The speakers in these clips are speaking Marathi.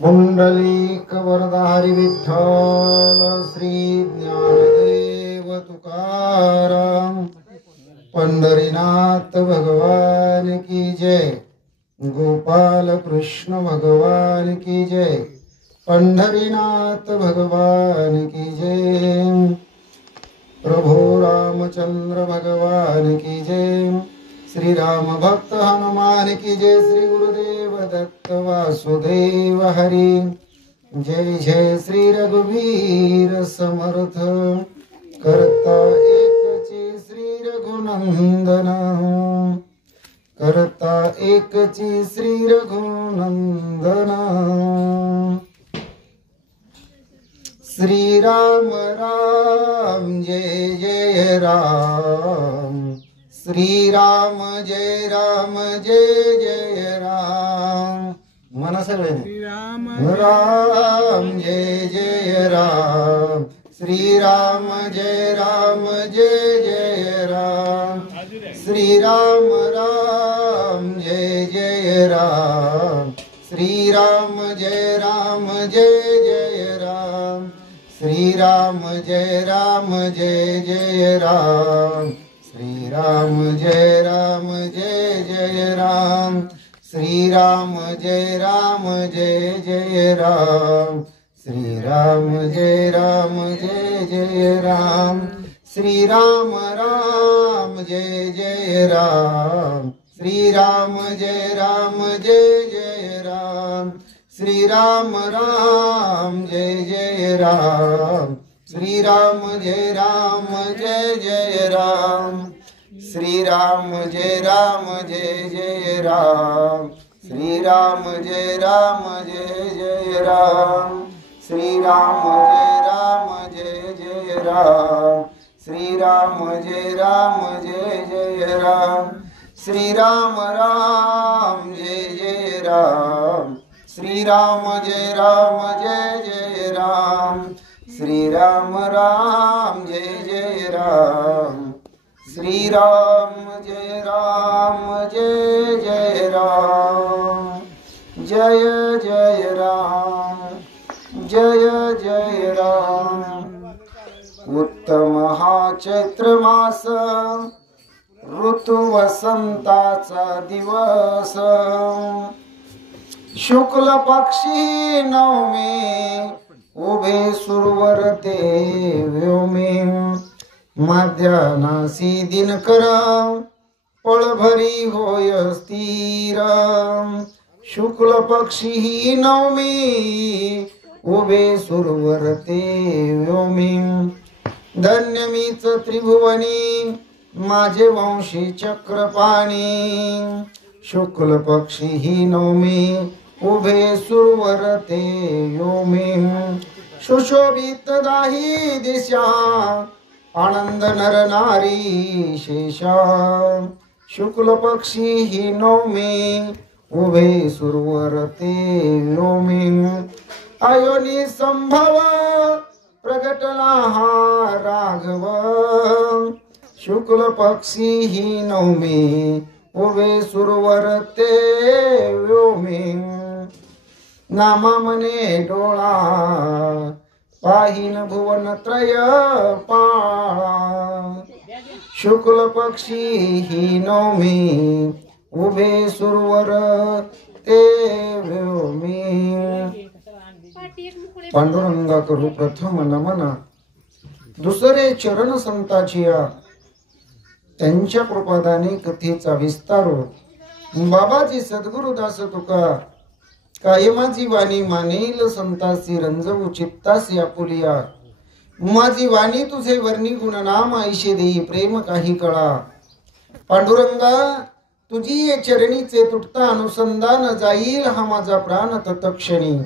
पुंडलिक वरदारी विठ्ठल श्री ज्ञानदेव तुकाराम पंढरीनाथ भगवान की जय। गोपाल कृष्ण भगवान की जय। पंढरीनाथ भगवान की जय। प्रभु रामचंद्र भगवान की जय। श्री राम भक्त हनुमान की जय। श्री गुरुदेव दत्त वासुदेव हरि जय। जय श्री रघुवीर समर्थ करता एकची श्री रघुनंदन करता एकची श्री रघुनंदन। श्री राम राम जय जय राम। श्री राम जय जय राम। मना सगळे राम राम जय जय राम। श्री राम जय जय राम। श्री राम राम जय जय राम। श्री राम जय जय राम। श्री राम जय जय राम। श्री राम जय जय राम। श्री राम जय जय राम। श्री राम जय जय राम। श्री राम राम जय जय राम। श्री राम जय जय राम। श्री राम जय जय राम। श्री राम जय जय राम। श्री राम जय जय राम। श्री राम जय जय राम। श्री राम जय जय राम। श्री राम जय जय राम। श्री राम जय जय राम। श्री राम जय जय राम। श्री राम जय जय राम। श्री राम जय जय राम। जय जय राम। जय जय राम। उत्तम हा चैत्र मास ऋतु वसंताचा दिवस। शुक्ल पक्षी नवमी उभे सुरवर ते व्योमे। मध्यानासी दिनकर पळभरी होय स्थिर। शुक्ल पक्षी ही नवमी उभे सुरवर ते व्योमी। धन्य मीच त्रिभुवनी माझे वंशी चक्रपाणी। शुक्ल पक्षी ही नवमी उभे सुरवर ते व्योमी। सुशोभित दाही दिशा आनंद नर नारी शेषा। शुक्ल पक्षी ही नवमी उभे सुरवर ते व्योमी। अयोनी संभव प्रगटला हा राघव। शुक्ल पक्षी ही नवमी उभे सुरवर ते व्योमी। नामा मने डोळा पाहिन भुवन त्रय पाळा। शुक्ल पक्षी ही नवमी उभे सुरवर ते व्योमी। पांडुरंगा करू प्रथम नमन दुसरे चरण संताचिया। त्यांच्या कृपादाने कथेचा विस्तारो। बाबाजी सद्गुरुदास तुका कायमाची वाणी मानेल संतासी रंजवू चित्तासी आपुलिया। माझी वाणी तुझे वर्णी गुणनाम ऐशे देई प्रेम काही कळा। पांडुरंगा तुझी ये चरणीचे तुटता अनुसंधान जाईल हा माझा प्राण तत्क्षणी।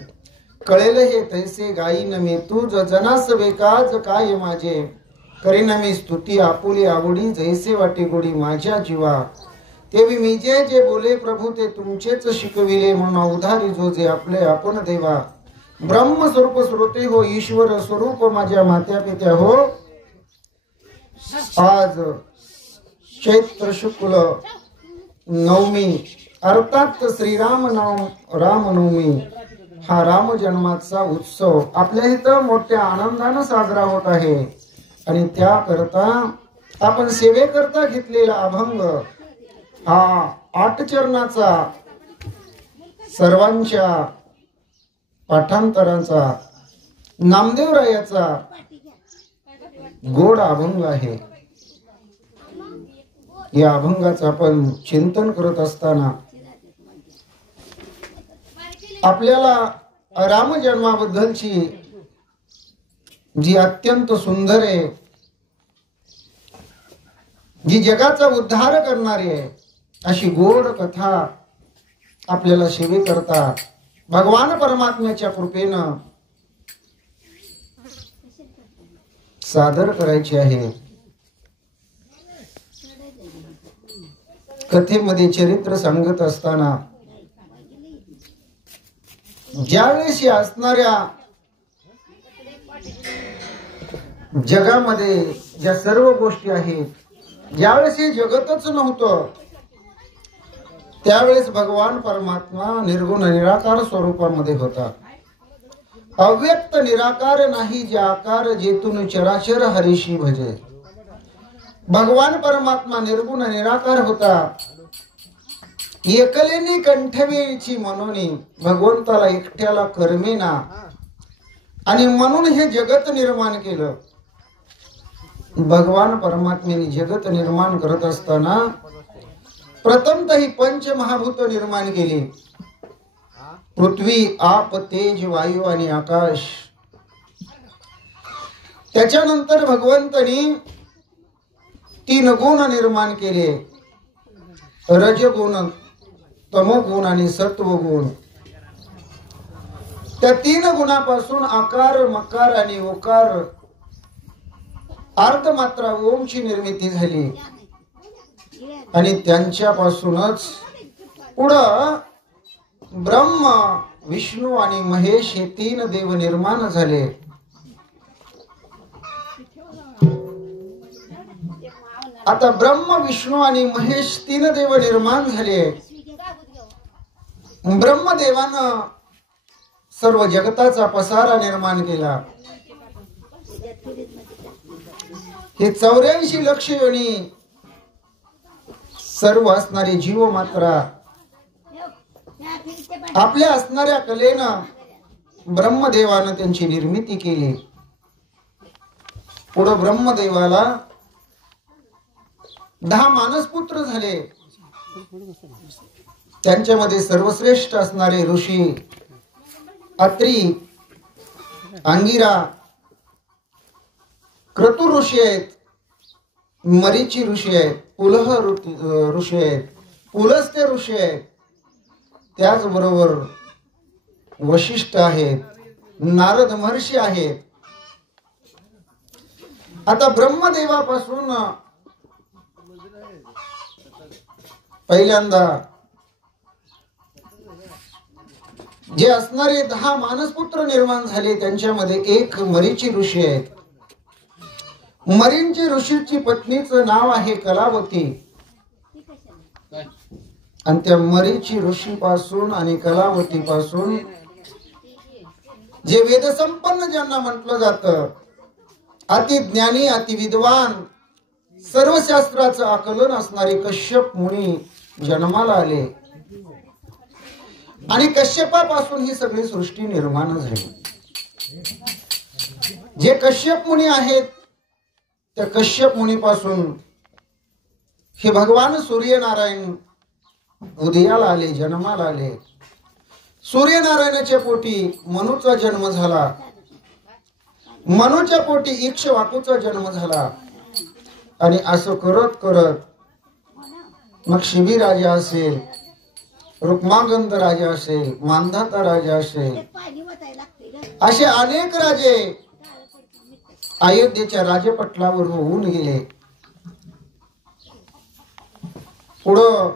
कळेल हे तैसे गाईन मी तुझ जनास बेकाज काय माझे। करीन मी स्तुती आपुली आवडी जैसे वाटे गोडी माझ्या जीवा। तेवी मी जे बोले प्रभू ते तुमचेच शिकविले म्हणून उधारी जो जे आपले आपण देवा। ब्रह्म स्वरूप श्रोते हो ईश्वर स्वरूप माझ्या मात्या पित्या हो। आज चैत्र शुक्ल नवमी अर्थात रामनवमी हा राम जन्माचा उत्सव आपल्या इथं मोठ्या आनंदानं साजरा होत आहे. आणि त्याकरता आपण सेवेकरता घेतलेला अभंग हा 8 चरणाचा सर्वांच्या पाठांतराचा नामदेवरायाचा गोड अभंग आहे. या अभंगाचं आपण चिंतन करत असताना आपल्याला राम जन्माबद्दलची जी अत्यंत सुंदर आहे, जी जगाचा उद्धार करणारी आहे, अशी गोड कथा आपल्याला सेवे करता भगवान परमात्म्याच्या कृपेनं सादर करायची आहे. कथेमध्ये चरित्र सांगत असताना ज्यावेळेस या असणाऱ्या जगामध्ये ज्या सर्व गोष्टी आहेत, ज्यावेळेस हे जगतच नव्हतं, त्यावेळेस भगवान परमात्मा निर्गुण निराकार स्वरूपामध्ये होता. अव्यक्त निराकार नाही जे आकार, जेतून चराचर हरीशी भजे. भगवान परमात्मा निर्गुण निराकार होता. एकलेने कंठवेची मनोनी, भगवंताला एकट्याला कर्मेना, आणि म्हणून हे जगत निर्माण केलं. भगवान परमात्म्याने जगत निर्माण करत असताना प्रथमतः ही पंचमहाभूत निर्माण केली. पृथ्वी, आप, तेज, वायू आणि आकाश. त्याच्यानंतर भगवंतानी 3 गुण निर्माण केले. रजगुण, तमोगुण आणि सत्वगुण. त्या 3 गुणापासून आकार, मकार आणि ओकार अर्धमात्रा ओमची निर्मिती झाली. आणि त्यांच्यापासूनच पुढं ब्रह्म, विष्णू आणि महेश हे 3 देव निर्माण झाले. आता ब्रह्म, विष्णू आणि महेश 3 देव निर्माण झाले. ब्रह्मदेवानं सर्व जगताचा पसारा निर्माण केला. हे 84 लक्ष योनी सर्व असणारे जीव मात्रा आपल्या असणाऱ्या कलेनं ब्रह्मदेवानं त्यांची निर्मिती केली. पुढे ब्रह्मदेवाला 10 मानसपुत्र झाले. त्यांच्यामध्ये सर्वश्रेष्ठ असणारे ऋषी अत्री, अंगिरा, क्रतु ऋषी आहेत, मरीची ऋषी आहेत, पुलह ऋषी आहेत, पुलस्त्य ऋषी आहेत, त्याचबरोबर वशिष्ठ आहेत, नारद महर्षी आहेत. आता ब्रह्मदेवापासून पहिल्यांदा जे असणारे 10 मानसपुत्र निर्माण झाले, त्यांच्यामध्ये एक मरीची ऋषी आहेत. मरीची ऋषीची पत्नीचं नाव आहे कलावती. आणि त्या मरीची ऋषी पासून आणि कलावती पासून जे वेदसंपन्न ज्यांना म्हटलं जातं, अति ज्ञानी, अति विद्वान, सर्व शास्त्राचं आकलन असणारे कश्यप मुनी जन्माला आले. आणि कश्यपापासून ही सगळी सृष्टी निर्माण झाली. जे कश्यप मुनी आहेत, त्या कश्यप मुनीपासून हे भगवान सूर्यनारायण उदयाला आले, जन्माला आले. सूर्यनारायणाच्या पोटी मनुचा जन्म झाला. मनुच्या पोटी इक्ष्वाकूचा जन्म झाला. आणि असं करत करत मग शिबी राजा असेल, रुक्मागंध राजा असेल, मांधाता राजा असेल, असे अनेक राजे अयोध्येच्या राजपटलावर होऊन गेले. पुढं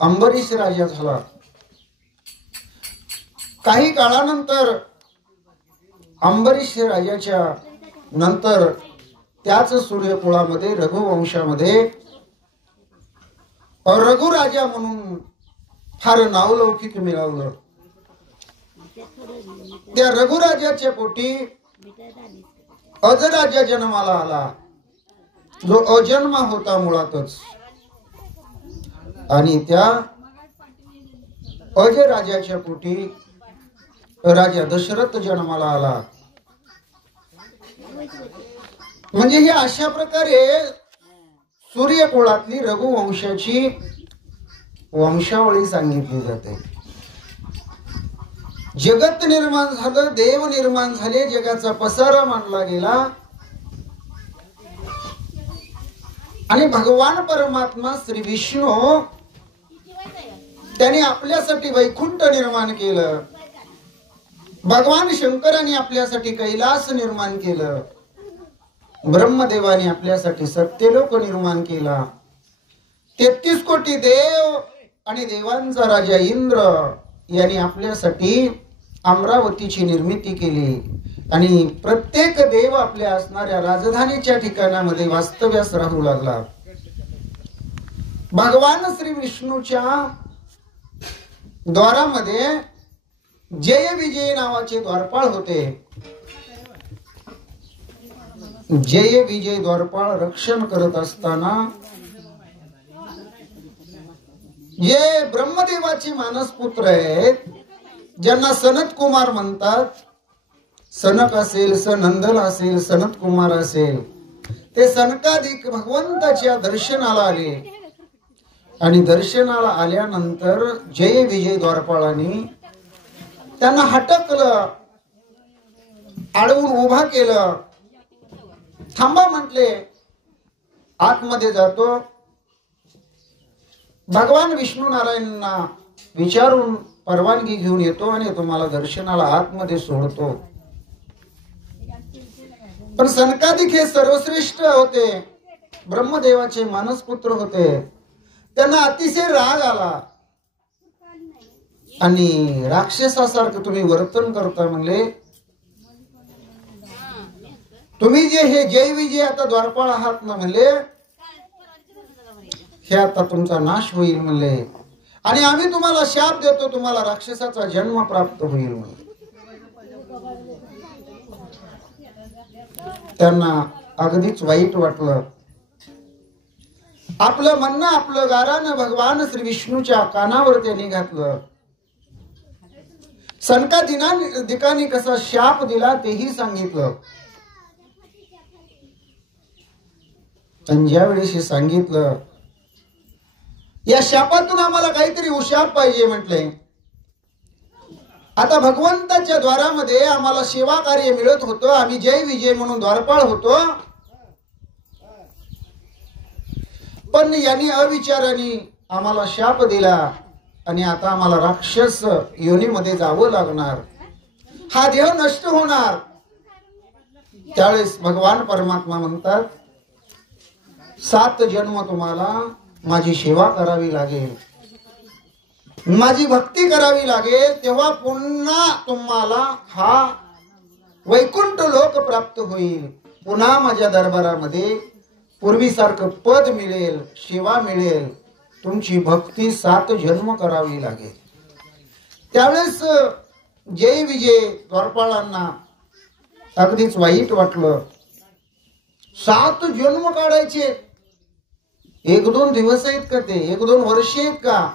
अंबरीश राजा झाला. काही काळानंतर अंबरीश राजाच्या नंतर त्याच सूर्यकुळामध्ये रघुवंशामध्ये रघुराजा म्हणून फार नावलौकिक मिळवलं. त्या रघुराजाच्या पोटी अजराजा जन्माला आला, जो अजन्मा होता मुळातच. आणि त्या अजराजाच्या पोटी राजा दशरथ जन्माला आला. म्हणजे ही अशा प्रकारे सूर्यकुळातली रघुवंशाची वंशावळी सांगितली जाते. जगत निर्माण झालं, देव निर्माण झाले, जगाचा पसारा मानला गेला आणि भगवान परमात्मा श्री विष्णू त्याने आपल्यासाठी वैकुंठ निर्माण केलं. भगवान शंकराने आपल्यासाठी कैलास निर्माण केलं. ब्रह्मदेवाने आपल्यासाठी सत्यलोक निर्माण केला. 33 कोटी देव आणि देवांचा राजा इंद्र यांनी आपल्यासाठी अमरावतीची निर्मिती केली. आणि प्रत्येक देव आपल्या असणाऱ्या राजधानीच्या ठिकाणामध्ये वास्तव्यास राहू लागला. भगवान श्री विष्णूच्या द्वारामध्ये जय विजय नावाचे द्वारपाळ होते. जय विजय द्वारपाळ रक्षण करत असताना जे ब्रह्मदेवाचे मानसपुत्र आहेत, ज्यांना सनत कुमार म्हणतात, सनक असेल, सनंदन असेल, सनत कुमार असेल, ते सनकाधिक भगवंताच्या दर्शनाला आले. आणि दर्शनाला आल्यानंतर जय विजय द्वारपाळांनी त्यांना हटकलं, अडवून उभा केलं. थांबा म्हटले, आतमध्ये जातो. भगवान विष्णू नारायणांना विचारून परवानगी घेऊन येतो आणि तुम्हाला दर्शनाला आतमध्ये सोडतो. पण सनकादिक हे सर्वश्रेष्ठ होते, ब्रह्मदेवाचे मानसपुत्र होते. त्यांना अतिशय राग आला आणि राक्षसासारखं तुम्ही वर्तन करता म्हणले. तुम्ही जे हे जय विजय आता द्वारपाळ आहात ना म्हणले, हे आता तुमचा नाश होईल म्हणले. आणि आम्ही तुम्हाला शाप देतो, तुम्हाला राक्षसाचा जन्म प्राप्त होईल म्हणले. त्यांना अगदीच वाईट वाटलं. आपलं म्हणणं, आपलं गारानं भगवान श्री विष्णूच्या कानावर त्यांनी घातलं. सनकादिकांनी कसा शाप दिला तेही सांगितलं. आणि ज्यावेळेस हे सांगितलं, या शापातून आम्हाला काहीतरी उशाप पाहिजे म्हटले. आता भगवंताच्या द्वारामध्ये आम्हाला सेवा कार्य मिळत होतं, आम्ही जय विजय म्हणून द्वारपाळ होतो. पण यांनी अविचाराने आम्हाला शाप दिला आणि आता आम्हाला राक्षस योनीमध्ये जावं लागणार, हा देह नष्ट होणार. त्यावेळेस भगवान परमात्मा म्हणतात, 7 जन्म तुम्हाला माझी सेवा करावी लागेल, माझी भक्ती करावी लागेल, तेव्हा पुन्हा तुम्हाला हा वैकुंठ लोक प्राप्त होईल. पुन्हा माझ्या दरबारामध्ये पूर्वीसारखं पद मिळेल, सेवा मिळेल. तुमची भक्ती 7 जन्म करावी लागेल. त्यावेळेस जय विजय द्वारपाळांना अगदीच वाईट वाटलं. 7 जन्म काढायचे, 1-2 दिवस आहेत का ते, 1-2 वर्ष आहेत का?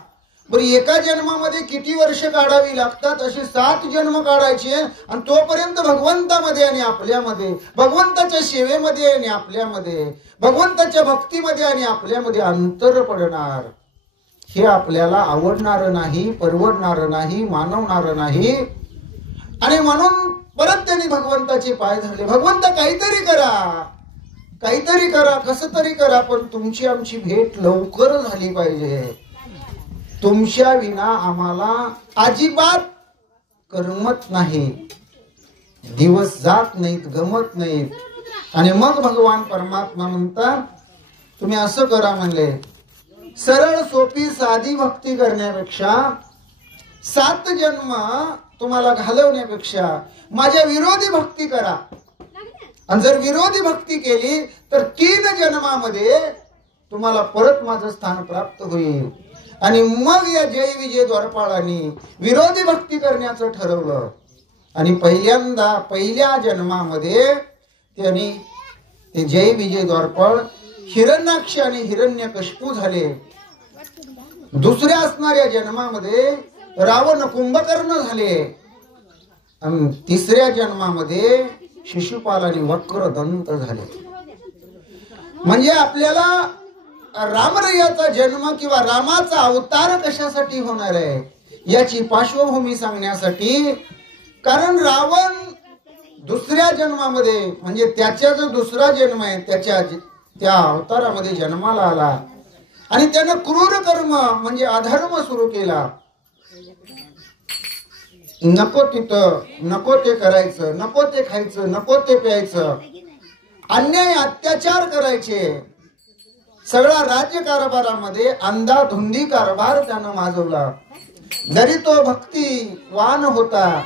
बरं, एका जन्मामध्ये किती वर्ष काढावी लागतात? असे 7 जन्म काढायचे. आणि तोपर्यंत भगवंतामध्ये आणि आपल्यामध्ये, भगवंताच्या सेवेमध्ये आणि आपल्यामध्ये, भगवंताच्या भक्तीमध्ये आणि आपल्यामध्ये अंतर पडणार. हे आपल्याला आवडणार नाही, परवडणार नाही, मानवणार नाही. आणि म्हणून परत त्यांनी भगवंताचे पाय धरले. भगवंत काहीतरी करा, काहीतरी करा, कसं तरी करा, पण तुमची आमची भेट लवकर झाली पाहिजे. तुमच्या विना आम्हाला अजिबात करमत नाही, दिवस जात नाहीत, गमत नाहीत. आणि मग भगवान परमात्मा म्हणतात, तुम्ही असं करा म्हणले, सरळ सोपी साधी भक्ती करण्यापेक्षा, 7 जन्म तुम्हाला घालवण्यापेक्षा माझ्या विरोधी भक्ती करा. आणि जर विरोधी भक्ती केली तर 3 जन्मामध्ये तुम्हाला परत माझं स्थान प्राप्त होईल. आणि मग या जय विजय द्वारपाळांनी विरोधी भक्ती करण्याचं ठरवलं. आणि पहिल्या जन्मामध्ये त्यांनी ते जय विजय द्वारपाळ हिरण्याक्ष आणि हिरण्यकशिपू झाले. दुसऱ्या असणाऱ्या जन्मामध्ये रावण कुंभकर्ण झाले. आणि तिसऱ्या जन्मामध्ये शिशुपाल आणि वक्रदंत झाले. म्हणजे आपल्याला रामरयाचा जन्म किंवा रामाचा अवतार कशासाठी होणार आहे याची पार्श्वभूमी सांगण्यासाठी. कारण रावण दुसऱ्या जन्मामध्ये म्हणजे त्याचा जो दुसरा जन्म आहे त्या अवतारामध्ये जन्माला आला आणि त्यानं क्रूर कर्म म्हणजे अधर्म सुरू केला. नको तिथं नको ते करायचं, नको ते खायचं, नको ते प्यायचं, अन्याय अत्याचार करायचे. सगळा राज्यकारभारामध्ये अंधाधुंदी कारभार त्यानं माजवला. जरी तो भक्तिवान होता,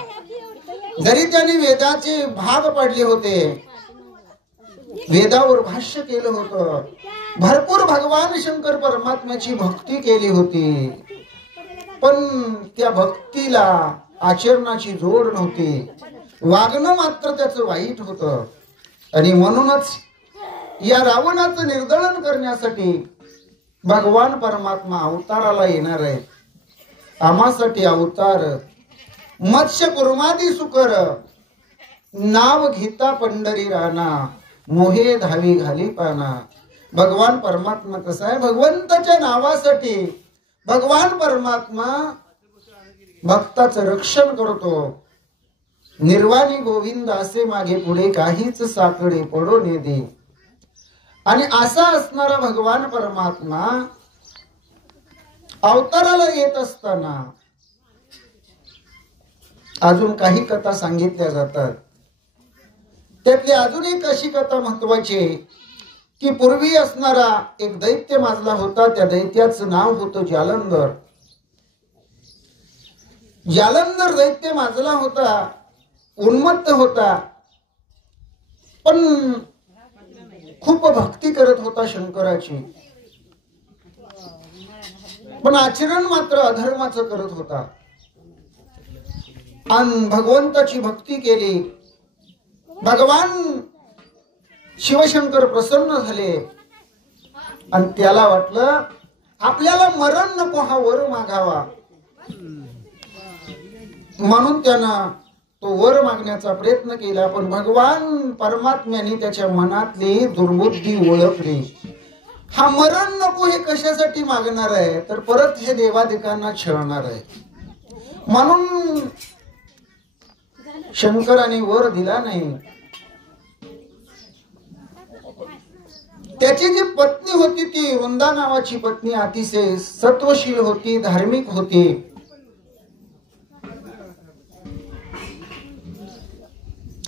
जरी त्याने वेदाचे भाग पाडले होते, वेदावर भाष्य केलं होतं, भरपूर भगवान शंकर परमात्म्याची भक्ती केली होती, पण त्या भक्तीला आचरणाची जोड नव्हती. वागणं मात्र त्याचं वाईट होतं. आणि म्हणूनच या रावणाचं निर्दलन करण्यासाठी भगवान परमात्मा अवताराला येणार आहे. आम्हासाठी अवतार मत्स्य कुर्मादी सुकर नाव घेता पंढरी राणा मोहे धावी घाली पाना. भगवान परमात्मा कसा आहे, भगवंताच्या नावासाठी भगवान परमात्मा भक्ताचं रक्षण करतो. निर्वाणी गोविंद असे मागे पुढे काहीच साकडे पडो दे. आणि असा असणारा भगवान परमात्मा अवताराला येत असताना अजून काही कथा सांगितल्या जातात. त्यातली अजून एक अशी कथा महत्वाची की पूर्वी असणारा एक दैत्य माजला होता. त्या दैत्याचं नाव होतं जालंधर. जालंधर दैत्य माजला होता, उन्मत्त होता, पण खूप भक्ती करत होता शंकराची, पण आचरण मात्र अधर्माचं करत होता. आणि भगवंताची भक्ती केली. भगवान शिवशंकर प्रसन्न झाले आणि त्याला वाटलं आपल्याला मरण नको, हा वर मागावा. म्हणून त्यानं तो वर मागण्याचा प्रयत्न केला. पण भगवान परमात्म्याने त्याच्या मनातली दुर्बुद्धी ओळखली. हा मरण नको हे कशासाठी मागणार आहे, तर परत हे देवादिकांना छळणार आहे. म्हणून शंकराने वर दिला नाही. त्याची जी पत्नी होती ती वृंदा नावाची पत्नी अतिशय सत्वशील होती, धार्मिक होती.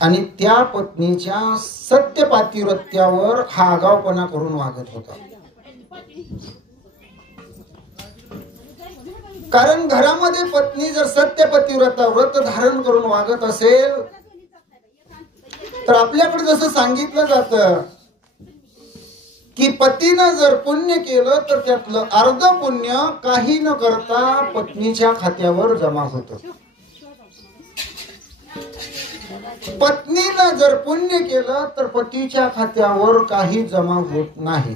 आणि त्या पत्नीच्या सत्यपातिव्रत्यावर हा आगाऊपणा करून वागत होता. कारण घरामध्ये पत्नी जर सत्यपतिव्रता व्रत धारण करून वागत असेल तर आपल्याकडे जसं सांगितलं जातं की पतीनं जर पुण्य केलं तर त्यातलं अर्ध पुण्य काही न करता पत्नीच्या खात्यावर जमा होतं. पत्नीनं जर पुण्य केलं तर पतीच्या खात्यावर काही जमा होत नाही.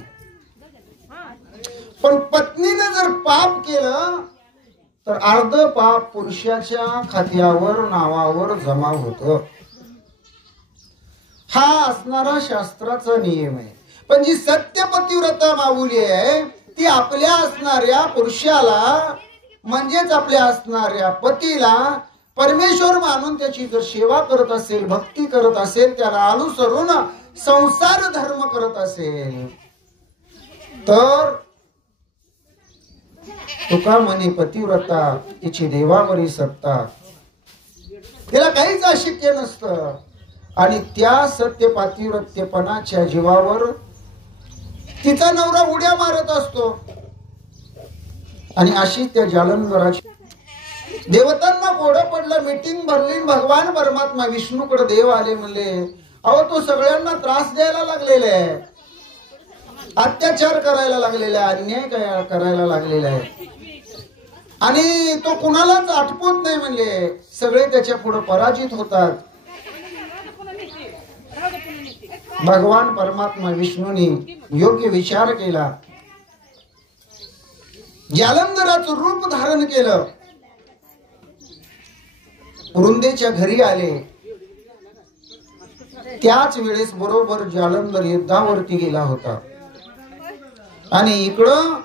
पण पत्नीनं जर पाप केलं तर अर्ध पाप पुरुषाच्या खात्यावर नावावर जमा होतं. हा असणारा शास्त्राचा नियम आहे. पण जी सत्यपतिव्रता माऊली आहे ती आपल्या असणाऱ्या पुरुषाला म्हणजेच आपल्या असणाऱ्या पतीला परमेश्वर मानून त्याची जर सेवा करत असेल, भक्ती करत असेल, त्याला अनुसरून संसार धर्म करत असेल तर तुका म्हणे पतिव्रता तिची देवावरी सत्ता. तिला काहीच अशक्य नसतं. आणि त्या सत्यपातिव्रत्यपणाच्या जीवावर तिचा नवरा उड्या मारत असतो. आणि अशी त्या जालंधराची देवतांना कोडं पडलं, मीटिंग भरली. भगवान परमात्मा विष्णूकडे देव आले, म्हणले अहो तो सगळ्यांना त्रास द्यायला लागलेला आहे, अत्याचार करायला लागलेला आहे, अन्याय करायला लागलेला आहे आणि तो कुणालाच आटपत नाही म्हणले. सगळे त्याच्या पुढे पराजित होतात. भगवान परमात्मा विष्णूने योग्य विचार केला. जालंधराचं रूप धारण केलं. वृंदेच्या घरी आले. त्याच वेळेस बरोबर जालंधर युद्धावरती गेला होता आणि इकडं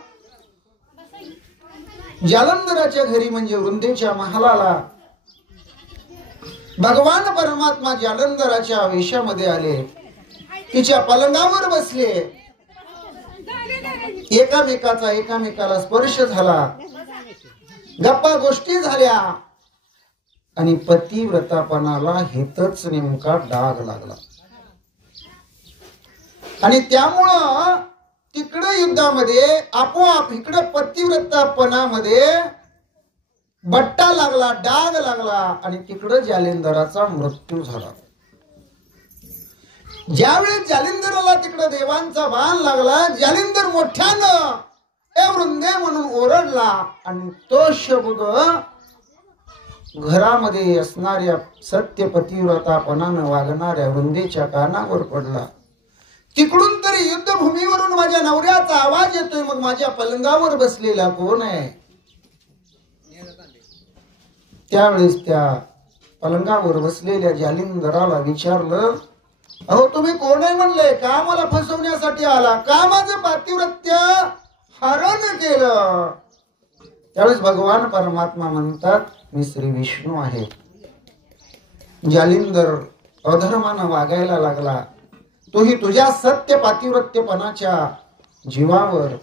जालंधराच्या घरी म्हणजे वृंदेच्या महालाला भगवान परमात्मा जालंधराच्या वेशामध्ये आले. तिच्या पलंगावर बसले. एकामेकाला स्पर्श झाला. गप्पा गोष्टी झाल्या आणि पतिव्रतापणाला हेतच नेमका डाग लागला आणि त्यामुळं तिकडे युद्धामध्ये आपोआप इकडे पतिव्रतापणामध्ये बट्टा लागला, डाग लागला आणि तिकडे जालिंदराचा मृत्यू झाला. ज्यावेळी जालिंदराला तिकडे देवांचा बाण लागला, जालिंदर मोठ्यानं ए वृंदे म्हणून ओरडला आणि तो शब्द घरामध्ये असणाऱ्या सत्य पतिव्रतापणानं वागणाऱ्या वृंदेच्या कानावर पडला. तिकडून तरी युद्धभूमीवरून माझ्या नवऱ्याचा आवाज येतोय, मग माझ्या पलंगावर बसलेला कोण आहे? त्यावेळेस त्या पलंगावर बसलेल्या जालिंदराला विचारलं, अहो तुम्ही कोण आहे म्हणले? का मला फसवण्यासाठी आला? का माझं पातिव्रत्य हरण केलं? त्यावेळेस भगवान परमात्मा म्हणतात, मी श्री विष्णू आहे. जालिंदर अधर्मानं वागायला लागला, तोही तुझ्या सत्य पातिव्रत्यपणाच्या जीवावर,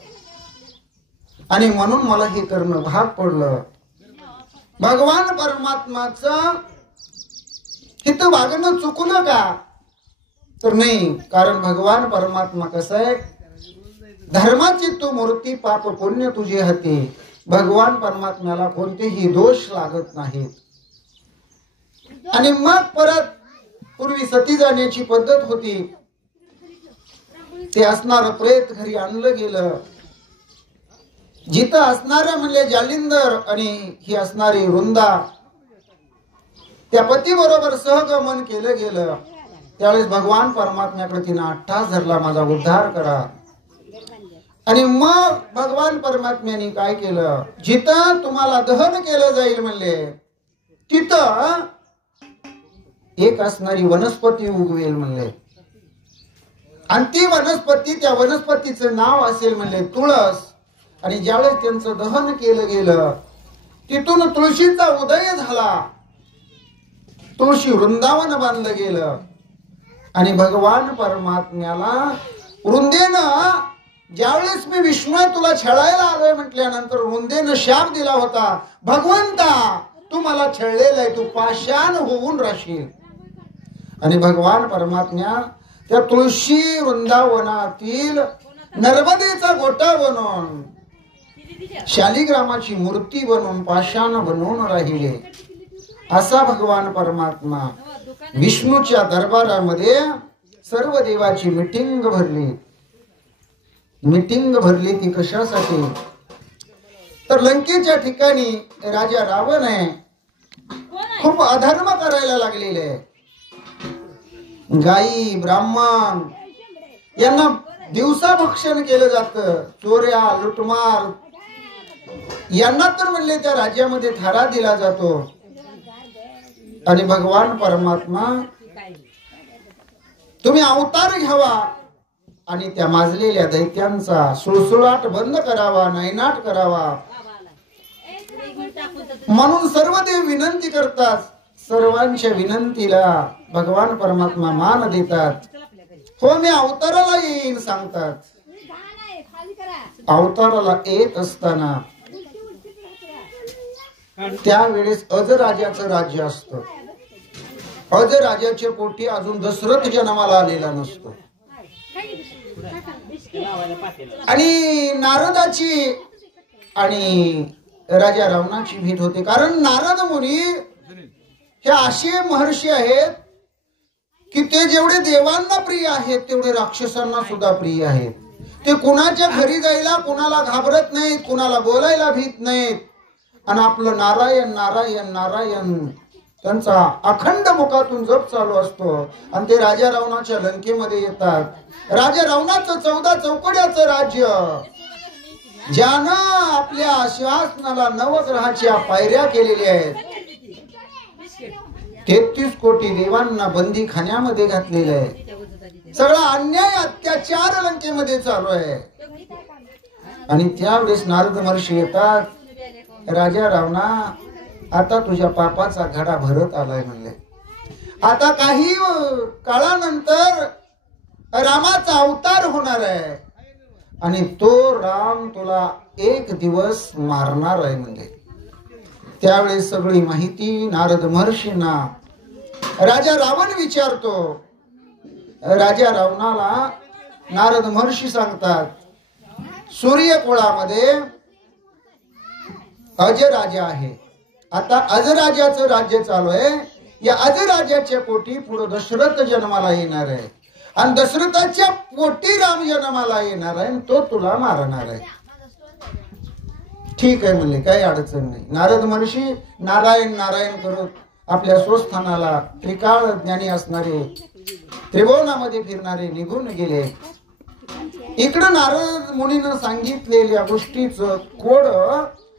आणि म्हणून मला हे करणं भाग पडलं. भगवान परमात्माचं हित वागणं चुकलं का? तर नाही, कारण भगवान परमात्मा कसं आहे, धर्माची तू मूर्ती, पाप पुण्य तुझे हाती. भगवान परमात्म्याला कोणतेही दोष लागत नाहीत. आणि मग परत पूर्वी सती जाण्याची पद्धत होती, ते असणारं प्रेत घरी आणलं गेलं. जिथं असणाऱ्या म्हणले जालिंदर आणि ही असणारी वृंदा, त्या पती बरोबर सहगमन केलं गेलं. त्यावेळेस भगवान परमात्म्याकडे तिनं अट्टास धरला, माझा उद्धार करा. आणि मग भगवान परमात्म्याने काय केलं, जिथं तुम्हाला दहन केलं जाईल म्हणले तिथं एक असणारी वनस्पती उगवेल म्हणले, आणि ती वनस्पती, त्या वनस्पतीचं नाव असेल म्हणले तुळस. आणि ज्यावेळेस त्यांचं दहन केलं गेलं तिथून तुळशीचा उदय झाला. तुळशी वृंदावन बांधलं गेलं आणि भगवान परमात्म्याला वृंदेनं, ज्यावेळेस मी विष्णू तुला छळायला आलोय म्हटल्यानंतर वृंदेनं शाप दिला होता, भगवंता तू मला छळलेला आहे, तू पाषाण होऊन राहशील. आणि भगवान परमात्म्या त्या तुळशी वृंदावनातील नर्मदेचा गोटा बनवून, शालिग्रामाची मूर्ती बनवून, पाषाण बनवून राहिले. असा भगवान परमात्मा विष्णूच्या दरबारामध्ये सर्व देवाची मीटिंग भरली. मीटिंग भरली ती कशासाठी, तर लंकेच्या ठिकाणी राजा रावण आहे, खूप अधर्म करायला लागलेले. गाई ब्राह्मण यांना दिवसा भक्षण केलं जातं, चोऱ्या लुटमार यांना तर म्हणले त्या राज्यामध्ये थारा दिला जातो. आणि भगवान परमात्मा, तुम्ही अवतार घ्यावा आणि त्या माजलेल्या दैत्यांचा सुळसुळाट बंद करावा, नायनाट करावा म्हणून सर्व देव विनंती करतात. सर्वांच्या विनंतीला भगवान परमात्मा मान देतात. हो मी अवताराला येईन सांगतात. अवताराला येत असताना त्यावेळेस अजराजाचं राज्य असतं. अजराजाच्या पोटी अजून दशरथ जन्माला आलेला नसतो. आणि नारदाची आणि राजा रावणाची भेट होते, कारण नारद मुनी हे असे महर्षी आहेत की ते जेवढे देवांना प्रिय आहेत तेवढे राक्षसांना सुद्धा प्रिय आहेत. ते कुणाच्या घरी जायला कुणाला घाबरत नाहीत, कुणाला बोलायला भीत नाहीत, आणि आपलं नारायण नारायण नारायण त्यांचा अखंड मुखातून जप चालू असतो. आणि ते राजा रावणाच्या लंकेमध्ये येतात. राजा रावणाचं 14 चौकड्याचं राज्य, ज्यानं आपल्या शासनाला नवग्रहाच्या पायऱ्या केलेल्या आहेत, 33 कोटी देवांना बंदी खाण्यामध्ये घातलेलं आहे, सगळा अन्याय अत्याचार लंकेमध्ये चालू आहे. आणि त्यावेळेस नारद महर्षी येतात. राजा रावणा, आता तुझ्या पापाचा घडा भरत आलाय म्हणले. आता काही काळानंतर रामाचा अवतार होणार आहे आणि तो राम तुला एक दिवस मारणार आहे म्हणले. त्यावेळेस सगळी माहिती नारद महर्षींना राजा रावण विचारतो. राजा रावणाला नारद महर्षी सांगतात, सूर्यकुळामध्ये अजराजा आहे. आता अजराजाचं राज्य चालू आहे. या अजराजाच्या पोटी पुढे दशरथ जन्माला येणार आहे आणि दशरथाच्या पोटी राम जन्माला येणार आहे, तो तुला मारणार आहे. ठीक आहे म्हणले, काही अडचण नाही. नारद महर्षी नारायण नारायण करत आपल्या स्वस्थानाला त्रिकाळ ज्ञानी असणारे, त्रिभुवनामध्ये फिरणारे निघून गेले. इकडं नारद मुनीनं सांगितलेल्या गोष्टीचं कोड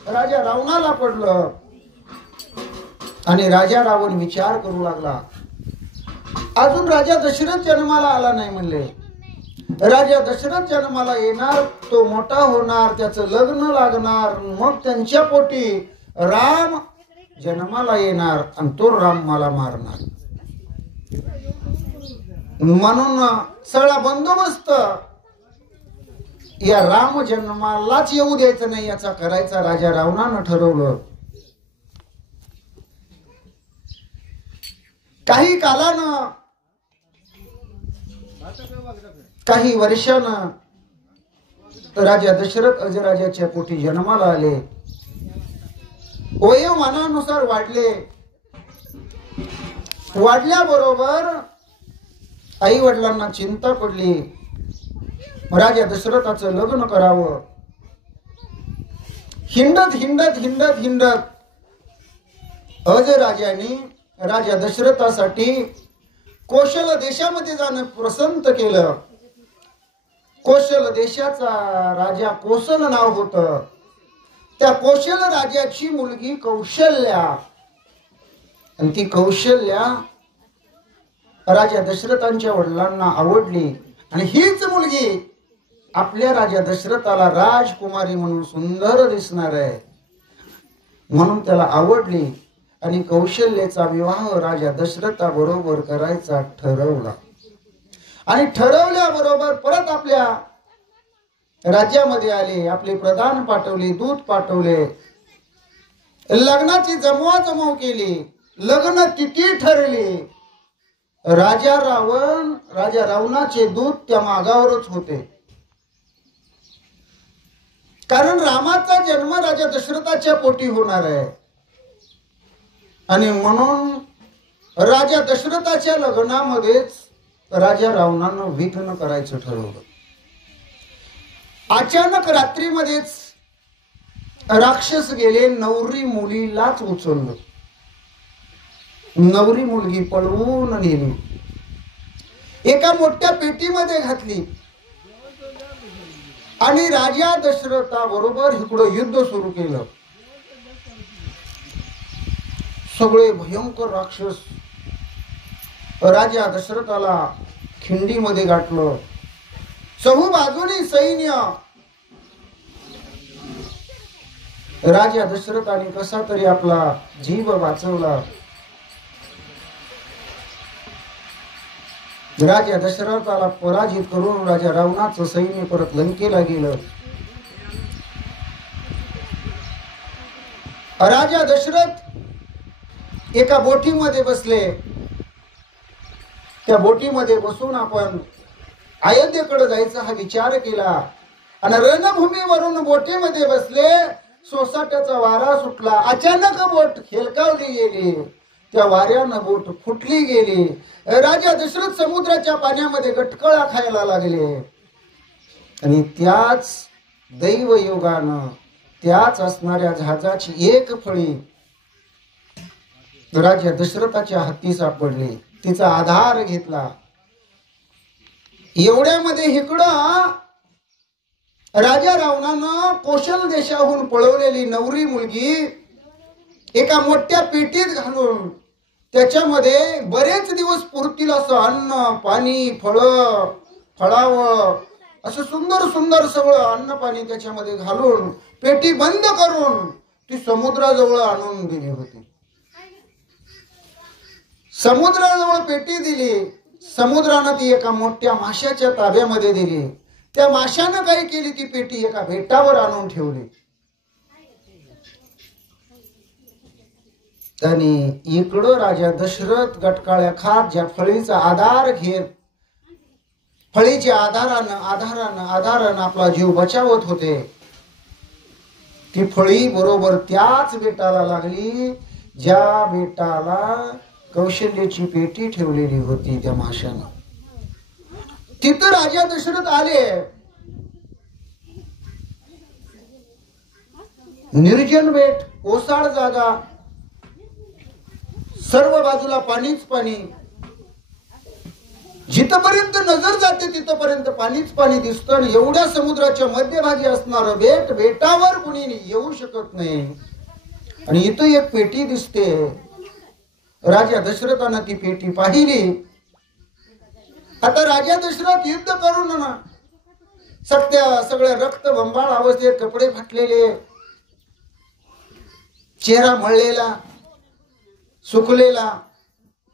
राजा रावणाला पडलं आणि राजा रावण विचार करू लागला. अजून राजा दशरथ जन्माला आला नाही म्हणले. राजा दशरथ जन्माला येणार, तो मोठा होणार, त्याचं लग्न लागणार, मग त्यांच्या पोटी राम जन्माला येणार आणि तो राम मला मारणार. म्हणून सगळा बंदोबस्त या राम जन्मालाच येऊ द्यायचं नाही याचा करायचा राजा रावणानं ठरवलं. काही कालानं, काही वर्षानं राजा दशरथ अजराजाच्या पोटी जन्माला आले. वयोमानानुसार वाढले. वाढल्याबरोबर आई वडिलांना चिंता पडली, राजा दशरथाचं लग्न करावं. हिंडत हिंडत हिंडत हिंडत अजराजाने राजा दशरथासाठी कौशल देशामध्ये जाणं पसंत केलं. कौशल देशाचा राजा कौशल नाव होतं. त्या कौशल राजाची मुलगी कौशल्या, आणि ती कौशल्या राजा दशरथांच्या वडिलांना आवडली. आणि हीच मुलगी आपल्या राजा दशरथाला राजकुमारी म्हणून सुंदर दिसणार आहे म्हणून त्याला आवडली. आणि कौशल्याचा विवाह राजा दशरथा बरोबर करायचा ठरवला. आणि ठरवल्याबरोबर परत आपल्या राज्यामध्ये आले. आपले प्रधान पाठवले, दूत पाठवले, लग्नाची जमवाजमव केली, लग्न तिथी ठरली. राजा रावणाचे दूत त्या मागावरच होते. कारण रामाचा जन्म राजा दशरथाच्या पोटी होणार आहे आणि म्हणून राजा दशरथाच्या लग्नामध्येच राजा रावणानं विघ्न करायचं ठरवलं. अचानक रात्रीमध्येच राक्षस गेले, नवरी मुलीलाच उचललं. नवरी मुलगी पळवून नेली, एका मोठ्या पेटीमध्ये घातली आणि राजा दशरथा बरोबर इकडं युद्ध सुरू केलं. सगळे भयंकर राक्षस राजा दशरथाला खिंडीमध्ये गाठलं. चहू बाजूनी सैन्य. राजा दशरथाने कसा तरी आपला जीव वाचवला. राजा दशरथाला पराजित करून राजा रावणाचं सैन्य परत लंकेला गेलं. राजा दशरथ एका बोटीमध्ये बसले. त्या बोटीमध्ये बसून आपण अयोध्येकडे जायचा हा विचार केला आणि रणभूमीवरून बोटीमध्ये बसले. सोसाट्याचा वारा सुटला. अचानक बोट खेलकावली गेली. त्या वाऱ्यानं बोट फुटली गेली. राजा दशरथ समुद्राच्या पाण्यामध्ये गटकळा खायला लागले. आणि त्याच दैवयोगानं त्याच असणाऱ्या जहाजाची एक फळी राजा दशरथाच्या हाती सापडली. तिचा आधार घेतला. एवढ्यामध्ये इकडं राजा रावणानं कौशल देशाहून पळवलेली नवरी मुलगी एका मोठ्या पेटीत घालून त्याच्यामध्ये बरेच दिवस पुरतील असं अन्न पाणी फळावळ असं सुंदर सुंदर सगळं अन्न पाणी त्याच्यामध्ये घालून पेटी बंद करून ती समुद्राजवळ आणून दिली होती. समुद्राजवळ पेटी दिली. समुद्रानं ती एका मोठ्या माशाच्या ताब्यामध्ये दिली. त्या माशानं काय केली, ती पेटी एका बेटावर आणून ठेवली. आणि इकडं राजा दशरथ गटकाळ्या खात ज्या फळीचा आधार घेत फळीच्या आधारानं आपला जीव बचावत होते, ती फळी बरोबर त्याच बेटाला लागली ज्या बेटाला कौशल्याची पेटी ठेवलेली होती त्या माशानं. तिथं राजा दशरथ आले. निर्जन बेट, ओसाड जागा, सर्व बाजूला पाणीच पाणी. जिथपर्यंत नजर जाते तिथपर्यंत पाणीच पाणी दिसतं. आणि एवढ्या समुद्राच्या मध्यभागी असणारं बेट, बेटावर कुणी येऊ शकत नाही. आणि इथं एक पेटी दिसते. राजा दशरथानं ती पेटी पाहिली. आता राजा दशरथ युद्ध करून ना सगळ्या रक्त बंबाळ अवस्थेत, कपडे फाटलेले, चेहरा मळलेला, सुकलेला,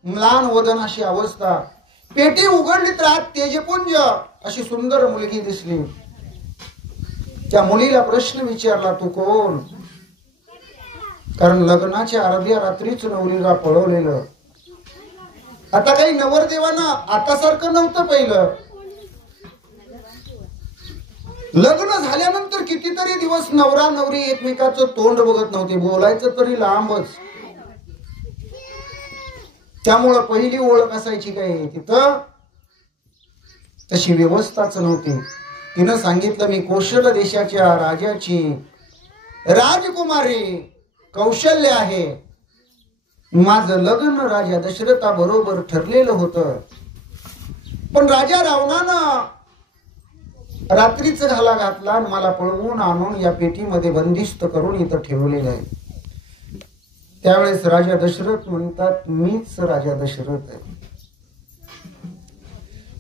म्लान वदन अशी अवस्था. पेटी उघडली तर आत तेजपुंज अशी सुंदर मुलगी दिसली. त्या मुलीला प्रश्न विचारला, तू कोण? कारण लग्नाच्या अर्ध्या रात्रीच नवरीला पळवलेलं. आता काही नवरदेवांना आता सारखं नव्हतं. पहिलं लग्न झाल्यानंतर कितीतरी दिवस नवरा नवरी एकमेकाचं तोंड बघत नव्हते, बोलायचं तरी लांबच. त्यामुळं पहिली ओळख असायची काय तिथं तशी व्यवस्थाच नव्हती. तिनं सांगितलं, मी कौशल देशाच्या राजाची राजकुमारी कौशल्य आहे. माझं लग्न राजा दशरथा बरोबर ठरलेलं होतं, पण राजा रावणानं रात्रीच घाला घातला आणि मला पळवून आणून या पेटीमध्ये बंदिस्त करून इथं ठेवलेलं आहे. त्यावेळेस राजा दशरथ म्हणतात, मीच राजा दशरथ आहे.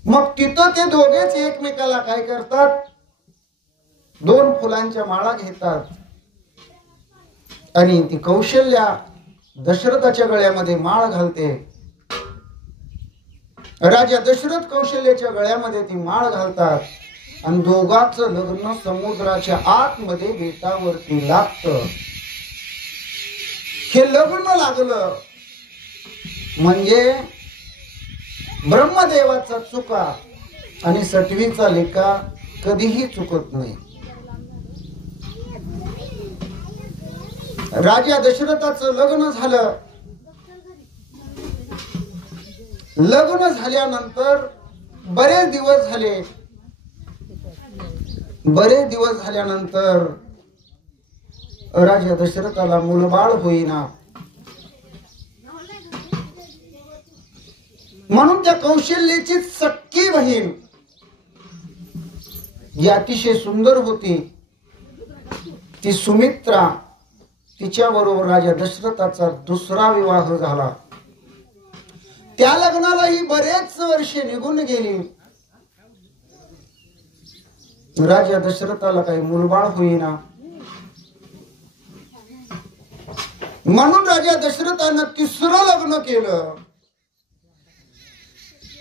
मग तिथं ते दोघेच एकमेकाला काय करतात, दोन फुलांच्या माळा घेतात आणि ती कौशल्या दशरथाच्या गळ्यामध्ये माळ घालते. राजा दशरथ कौशल्याच्या गळ्यामध्ये ती माळ घालतात आणि दोघांचं लग्न समुद्राच्या आतमध्ये बेटावरती लागतं. हे लग्न लागलं म्हणजे ब्रह्मदेवाचा चुका आणि सटवीचा लेका कधीही चुकत नाही. राजा दशरथाचं लग्न झालं. लग्न झाल्यानंतर बरेच दिवस झाल्यानंतर राजा दशरथाला मुलबाळ होईना. म्हणून त्या कौशल्याची सख्खी बहीण जी अतिशय सुंदर होती, ती सुमित्रा, तिच्या बरोबर राजा दशरथाचा दुसरा विवाह झाला. त्या लग्नालाही बरेच वर्षे निघून गेली. राजा दशरथाला काही मुलबाळ होईना. म्हणून राजा दशरथानं तिसरं लग्न केलं.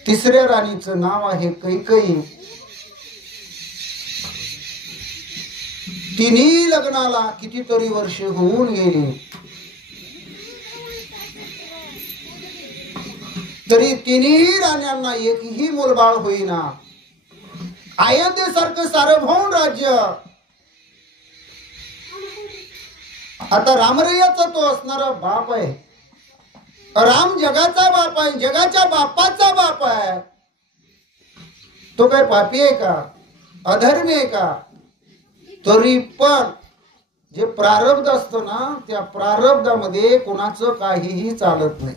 तिसऱ्या राणीचं नाव आहे कैकेयी. तिन्ही लग्नाला कितीतरी वर्षे होऊन गेली, तरी तिन्ही राण्यांना एकही मुलबाळ होईना. अयोध्येसारखं सार्वभौम राज्य आता रामरैयाचा तो असणारा बाप आहे. राम जगाचा बाप आहे, जगाच्या बापाचा बाप आहे. तो काय पापी आहे का? अधर्मी आहे का, तरी पण जे प्रारब्ध असतं ना, त्या प्रारब्धामध्ये कोणाचं काहीही चालत नाही.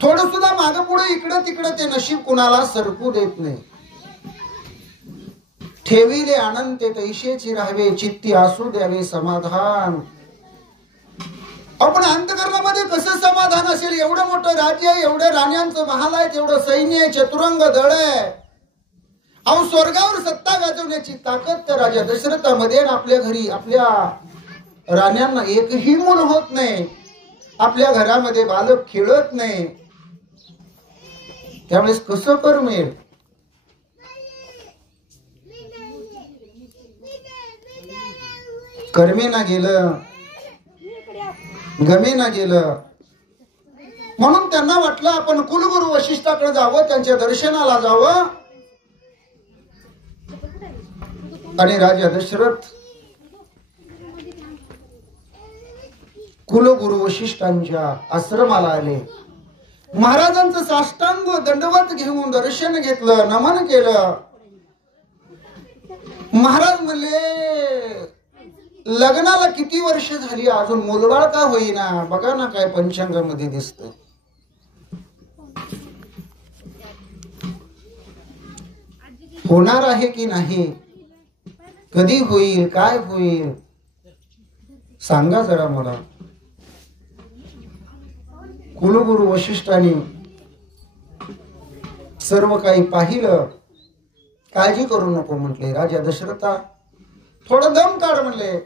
थोडं सुद्धा मागे पुढे इकडं तिकडं ते नशीब कुणाला सरकू देत नाही. ठेविले आनंद ते तैशेची राहावे, चित्ती असू द्यावे समाधान. आपण अंतकरणामध्ये कसं समाधान असेल? एवढं मोठं राज्य आहे, एवढे राण्यांचं महाल आहे, एवढं सैन्य आहे, चतुरंग दळ आहे. अहो, स्वर्गावर सत्ता गाजवण्याची ताकद त्या राजा दशरथामध्ये. आपल्या घरी आपल्या राण्यांना एकही मूल होत नाही, आपल्या घरामध्ये बालक खेळत नाही. त्यावेळेस कसं करमेल? कर्मेना गेलं, गमेना गेलं. म्हणून त्यांना वाटलं आपण कुलगुरू वशिष्ठाकडे जावं, त्यांच्या दर्शनाला जावं. आणि राजा दशरथ कुलगुरू वशिष्ठांच्या आश्रमाला आले. महाराजांचं साष्टांग दंडवत घेऊन दर्शन घेतलं, नमन केलं. महाराज म्हणले, लग्नाला किती वर्ष झाली, अजून मुलबाळ का होईना? बघा ना काय पंचांगामध्ये दिसत. होणार आहे की नाही? कधी होईल? काय होईल? सांगा जरा मला. कुलगुरू वशिष्ठांनी सर्व काही पाहिलं. काळजी करू नको म्हटले. राजा दशरथा, थोडं दम काढ म्हणले.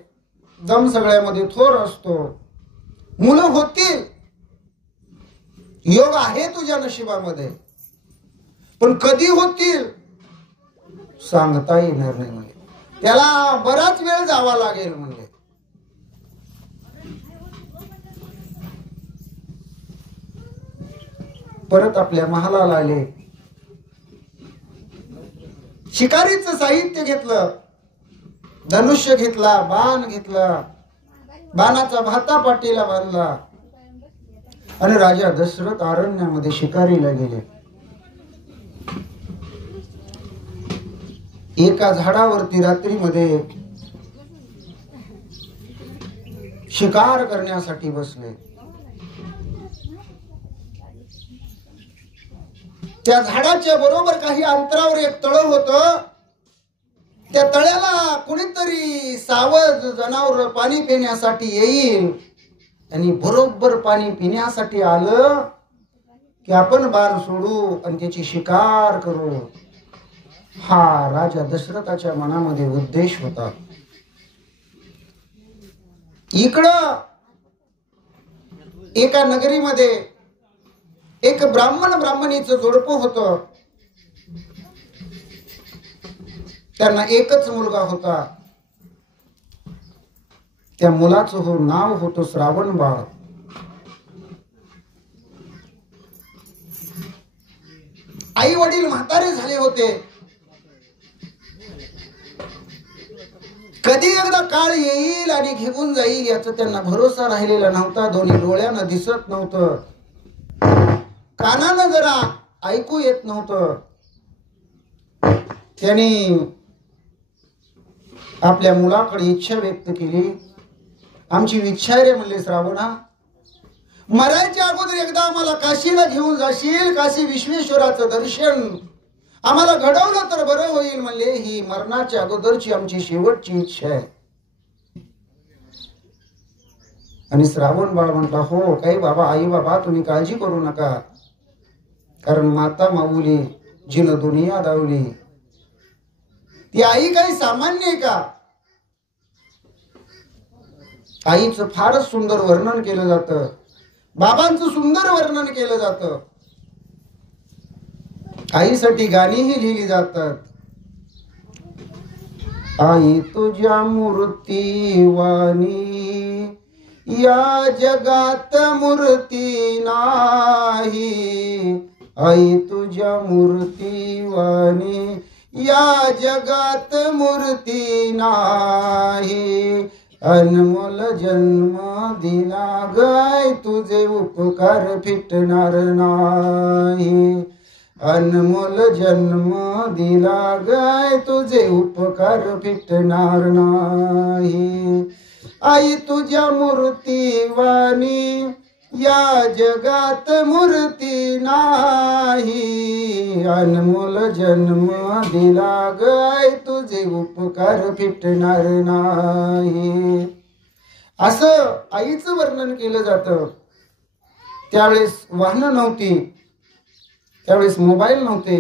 दम सगळ्यामध्ये थोर असतो. मुलं होतील, योग आहे तुझ्या नशिबामध्ये, पण कधी होतील सांगता येणार नाही म्हणजे. त्याला बराच वेळ जावा लागेल म्हणजे. परत आपल्या महालाला आले. शिकारीचं साहित्य घेतलं, धनुष्य घेतला, बाण घेतला, बाणाचा भाता पाठीला बांधला आणि राजा दशरथ अरण्यामध्ये शिकारीला गेले. एका झाडावरती रात्रीमध्ये शिकार करण्यासाठी बसले. त्या झाडाच्या बरोबर काही अंतरावर एक तळ होतं. त्या तळ्याला कुणीतरी सावध जनावर पाणी पिण्यासाठी येईल आणि बरोबर पाणी पिण्यासाठी आलं की आपण बाण सोडू आणि त्याची शिकार करू. हा राजा दशरथाच्या मनामध्ये उद्देश होता. इकडं एका नगरीमध्ये एक ब्राह्मणीचं जोडपं होतं. त्यांना एकच मुलगा होता. त्या मुलाचं नाव होतं श्रावणबाळ. आई वडील म्हातारे झाले होते. कधी एकदा काळ येईल आणि घेऊन जाईल याचा त्यांना भरोसा राहिलेला नव्हता. दोन्ही डोळ्यानं दिसत नव्हतं, कानानं जरा ऐकू येत नव्हतं. त्यांनी आपल्या मुलाकडे इच्छा व्यक्त केली. आमची इच्छा रे म्हणले श्रावणा, मरायच्या अगोदर एकदा आम्हाला काशीला घेऊन जाशील. काशी विश्वेश्वराचं दर्शन आम्हाला घडवलं तर बरं होईल म्हणले. ही मरणाच्या अगोदरची आमची शेवटची इच्छा आहे. आणि श्रावण बाळ म्हणता, हो काही बाबा, आई बाबा तुम्ही काळजी करू नका, कारण माता माऊली जिनं दुनिया दावली ती आई काही सामान्य आहे का? आईचं फारच सुंदर वर्णन केलं जातं, बाबांचं सुंदर वर्णन केलं जातं, आईसाठी गाणीही लिहिली जातात. आई तुझ्या मूर्ती वाणी या जगात मूर्ती नाही. आई तुझ्या मूर्ती वाणी या जगात मूर्ती नाही. अनमोल जन्म दिला गाय तुझे उपकार फिटणार नाही. अनमोल जन्म दिला गाय, तुझे उपकार फिटणार नाही. आई तुझ्या मूर्तीवाणी या जगात मूर्ती नाही. अनमोल जन्म दिला गाय, तुझे उपकार फिटणार नाही. असं आईचं वर्णन केलं जातं. त्यावेळेस वाहनं नव्हती, त्यावेळेस मोबाईल नव्हते,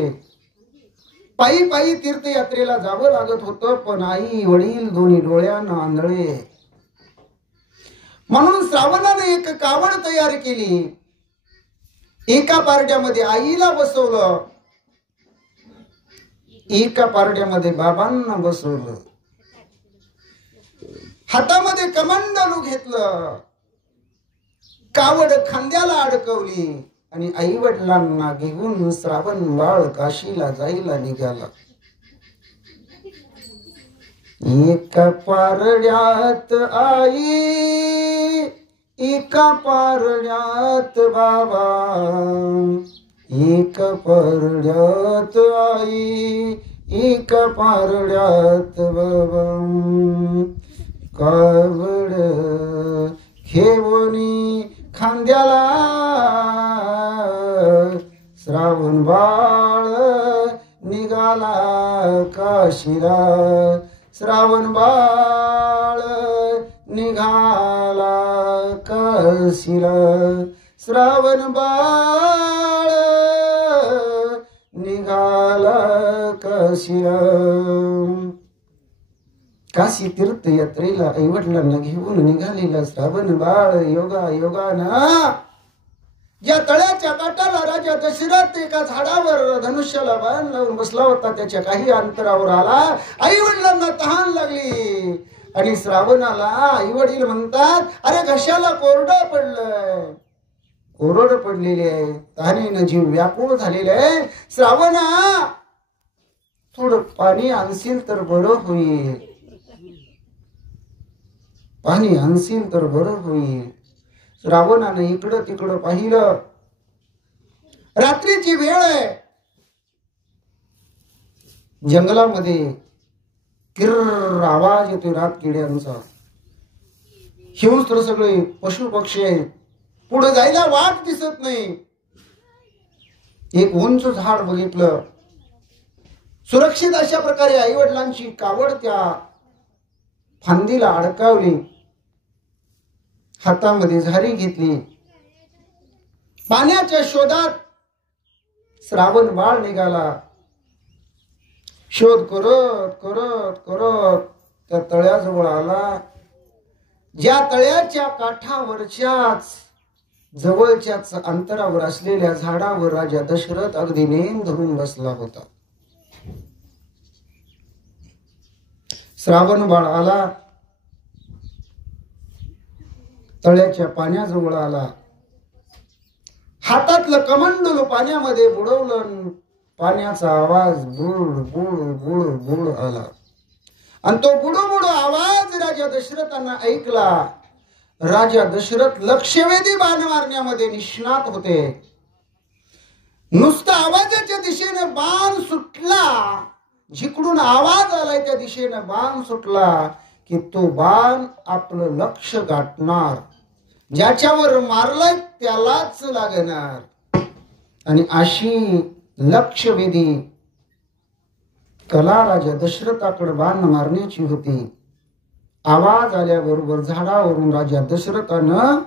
पायी पायी तीर्थयात्रेला जावं लागत होतं. पण आई वडील दोन्ही डोळ्यानं आंधळे, म्हणून श्रावणाने एक कावड तयार केली. एका पारड्यामध्ये आईला बसवलं, एका पारड्यामध्ये बाबांना बसवलं. हातामध्ये कमंडलू घेतलं, कावड खांद्याला अडकवली आणि आई वडिलांना घेऊन श्रावण बाळ काशीला जायला निघाला. एका पारड्यात आई, एका पारड्यात बाबा, एका पारड्यात आई, एका पारड्यात बाबा. कावड घेऊनी खांद्याला श्रावण बाळ निघाला काशीला. श्रावण बाळ निघाला काशीला. श्रावण बाळ निघाला काशीला. काशी तीर्थयात्रेला आईवडिलांना घेऊन निघालेला श्रावण बाळ योगा योगाना ज्या तळ्याच्या काठाला राजा दशरथ एका झाडावर धनुष्याला बाण लावून बसला होता, त्याच्या काही अंतरावर आला. आई वडिलांना तहान लागली आणि श्रावणाला आई वडील म्हणतात, अरे घशाला कोरडं पडलंय. कोरड पडलेली आहे, तहानेनं जीव व्याकुळ झालेला आहे. श्रावणा थोडं पाणी आणशील तर बरं होईल, पाणी आणशील तर बरं होईल. श्रावणानं इकडं तिकडं पाहिलं. रात्रीची वेळ आहे, जंगलामध्ये किर्र आवाज येतोय रात किड्यांचा. हिंस्त्र सगळे पशु पक्षी आहेत, पुढे जायला वाट दिसत नाही. एक उंच झाड बघितलं. सुरक्षित अशा प्रकारे आई वडिलांची कावड त्या फांदीला अडकावली. हातामध्ये झारी घेतली. पाण्याच्या शोधात श्रावण बाळ निघाला. शोध करत करत करत त्या तळ्याजवळ आला. ज्या तळ्याच्या काठावरच्याच जवळच्याच अंतरावर असलेल्या झाडावर राजा दशरथ अगदी नेम धरून बसला होता. श्रावण बाळ आला, तळ्याच्या पाण्याजवळ आला. हातातलं कमंडलू पाण्यामध्ये बुडवलं. पाण्याचा आवाज बुड बुड बुड बुड आला आणि तो बुडू आवाज राजा दशरथांना ऐकला. राजा दशरथ लक्षवेधी बाण मारण्यामध्ये निष्णात होते. नुसता आवाजाच्या दिशेने बाण सुटला, जिकडून आवाज आलाय त्या दिशेने बाण सुटला की तो बाण आपलं लक्ष गाठणार, ज्याच्यावर मारलाय त्यालाच लागणार. आणि अशी लक्षवेधी कला राजा दशरथाकडे बाण मारण्याची होती. आवाज आल्याबरोबर झाडावरून राजा दशरथानं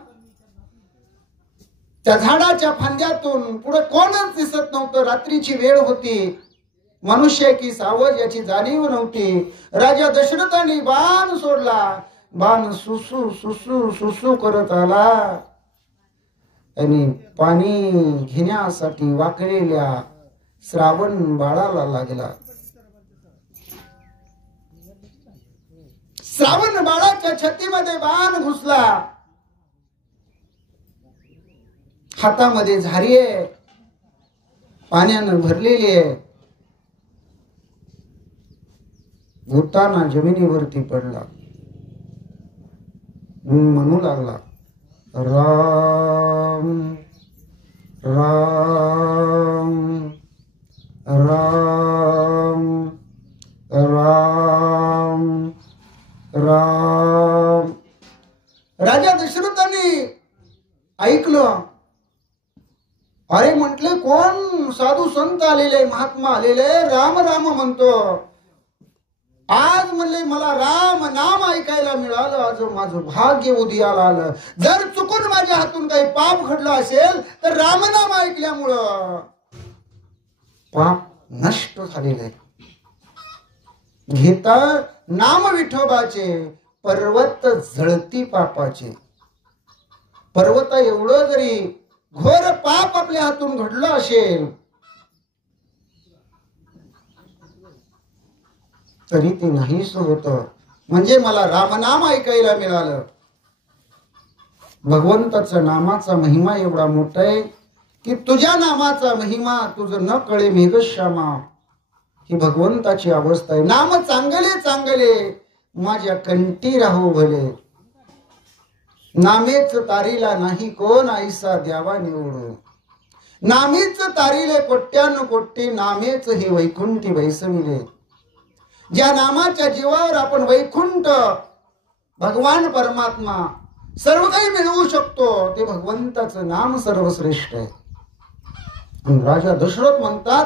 त्या झाडाच्या फांद्यातून पुढे कोणच दिसत नव्हतं. रात्रीची वेळ होती, मनुष्य की सावज याची जाणीव नव्हती. राजा दशरथाने बाण सोडला. बाण सुसू सुसू सुसू करत आला आणि पाणी घेण्यासाठी वाकलेल्या श्रावण बाळाला लागला. श्रावण बाळाच्या छातीमध्ये बाण घुसला. हातामध्ये झारी आहे, पाण्यानं भरलेली आहे. घुटताना जमिनीवरती पडला. म्हणू लागला, राम राम अरे म्हटले कोण साधू संत आलेले, महात्मा आलेले, राम राम म्हणतो. आज म्हणले मला राम नाम ऐकायला मिळालं, आज माझं भाग्य उदयाला आलं. जर चुकून माझ्या हातून काही पाप घडलं असेल तर रामनाम ऐकल्यामुळं पाप नष्ट झालेले आहे. घेता नाम विठोबाचे, पर्वत जळती पापाचे. पर्वत एवढं जरी घोर पाप आपल्या हातून घडलं असेल तरी ते नाहीच होत. म्हणजे मला रामनाम ऐकायला मिळालं. भगवंताचा नामाचा महिमा एवढा मोठा आहे की तुझ्या नामाचा महिमा तुझं न कळे मेघश्यामा, ही भगवंताची अवस्था आहे. नाम चांगले चांगले माझ्या कंठी राहो भले, नामेच तारीला नाही कोण ऐसा द्यावा निवडून. नामीच तारीले कोट्यान कोट्टी, नामेच हे वैकुंठी वैसविले. ज्या नामाच्या जीवावर आपण वैकुंठ, भगवान परमात्मा सर्व काही मिळवू शकतो, ते भगवंताचं नाम सर्वश्रेष्ठ आहे. राजा दशरथ म्हणतात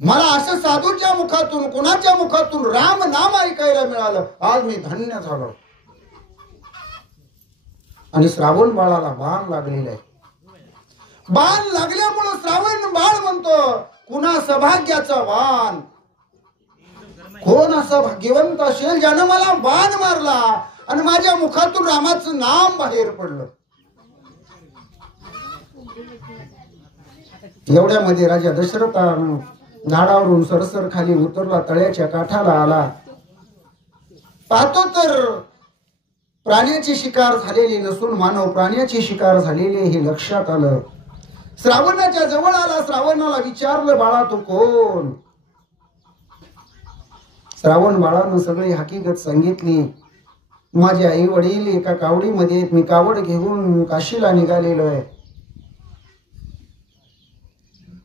मला असं साधूच्या मुखातून, कुणाच्या मुखातून राम नाम ऐकायला मिळालं, आज मी धन्य झालो. आणि श्रावण बाळाला बाण लागलेला आहे. बाण लागल्यामुळं श्रावण बाळ म्हणतो कुणा सौभाग्याचा बाण, कोण असा भाग्यवंत असेल ज्यानं मला बाण मारला आणि माझ्या मुखातून रामाचं नाम बाहेर पडलं. एवढ्यामध्ये राजा दशरथानं झाडावरून सरसर खाली उतरला, तळ्याच्या काठाला आला. पाहतो तर प्राण्याची शिकार झालेली नसून मानव प्राण्याची शिकार झालेली हे लक्षात आलं. श्रावणाच्या जवळ आला. श्रावणाला विचारलं बाळा तू कोण? श्रावण बाळानं सगळी हकीकत सांगितली. माझे आई वडील एका कावडीमध्ये आहेत, मी कावड घेऊन काशीला निघालेलो आहे.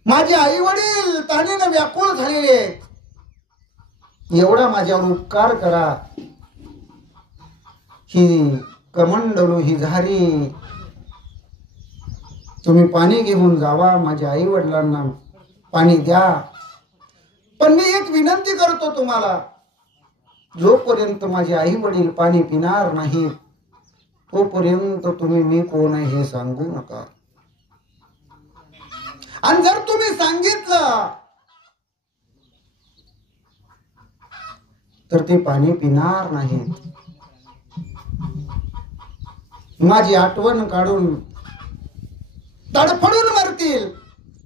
माझे आई वडील तानेनं व्याकुळ झालेले आहेत. एवढा माझ्यावर उपकार करा. ही कमंडलू, ही झारी तुम्ही पाणी घेऊन जावा, माझ्या आई वडिलांना पाणी द्या. पण मी एक विनंती करतो तुम्हाला, जोपर्यंत माझे आई वडील पाणी पिणार नाहीत तोपर्यंत तुम्ही मी कोण आहे हे सांगू नका. आणि जर तुम्ही सांगितलं तर ते पाणी पिणार नाहीत. माझी आठवण काढून तडफडून मरतील.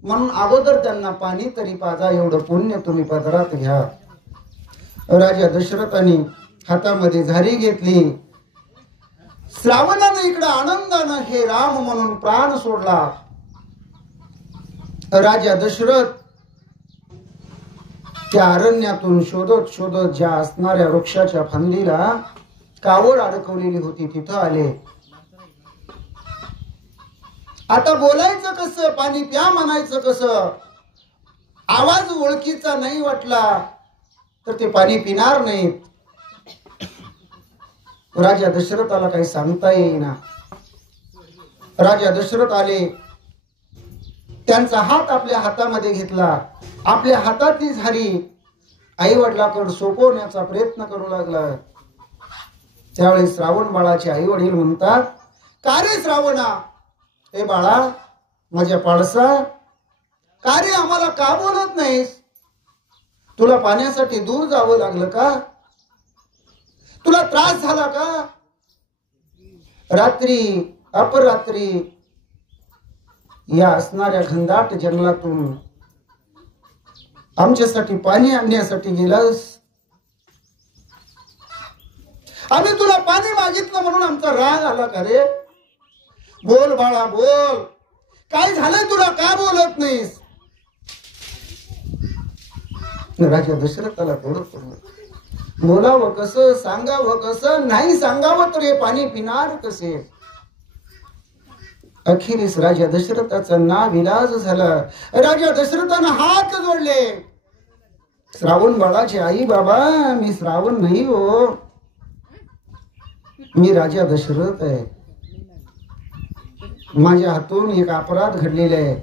म्हणून अगोदर त्यांना पाणी तरी पाजा, एवढं पुण्य तुम्ही पदरात घ्या. राजा दशरथाने हातामध्ये झारी घेतली. श्रावणानं इकडं आनंदानं हे राम म्हणून प्राण सोडला. राजा दशरथ त्या अरण्यातून शोधत शोधत ज्या असणाऱ्या वृक्षाच्या फांदीला कावड अडकवलेली होती तिथं आले. आता बोलायचं कसं, पाणी प्या म्हणायचं कसं? आवाज ओळखीचा नाही वाटला तर ते पाणी पिणार नाहीत. राजा दशरथाला काही सांगता येईना. राजा दशरथ आले, त्यांचा हात आपल्या हातामध्ये घेतला. आपल्या हातातली झारी आई वडिलांकडे सोपवण्याचा प्रयत्न करू लागला. त्यावेळी श्रावण बाळाचे आई वडील म्हणतात, का रे श्रावणा, ए बाळा माझ्या पाडसा, का रे आम्हाला का बोलत नाहीस? तुला पाण्यासाठी दूर जावं लागलं का? तुला त्रास झाला का? रात्री अपरात्री या असणाऱ्या घनदाट जंगलातून आमच्यासाठी पाणी आणण्यासाठी गेलास. आम्ही तुला पाणी मागितलं म्हणून आमचा राग आला का रे? बोल बाळा बोल, काय झालंय तुला, का बोलत नाहीस? राजा दशरथाला थोडं पडलं. बोलावं कसं, सांगावं कसं? नाही सांगावं तर हे पाणी पिणार कसे? अखेरीस राजा दशरथाचा नाविलाज झाला. राजा दशरथानं हात जोडले. श्रावण बाळाचे आई, बाबा मी श्रावण नाही हो, मी राजा दशरथ आहे. माझ्या हातून एक अपराध घडलेला आहे,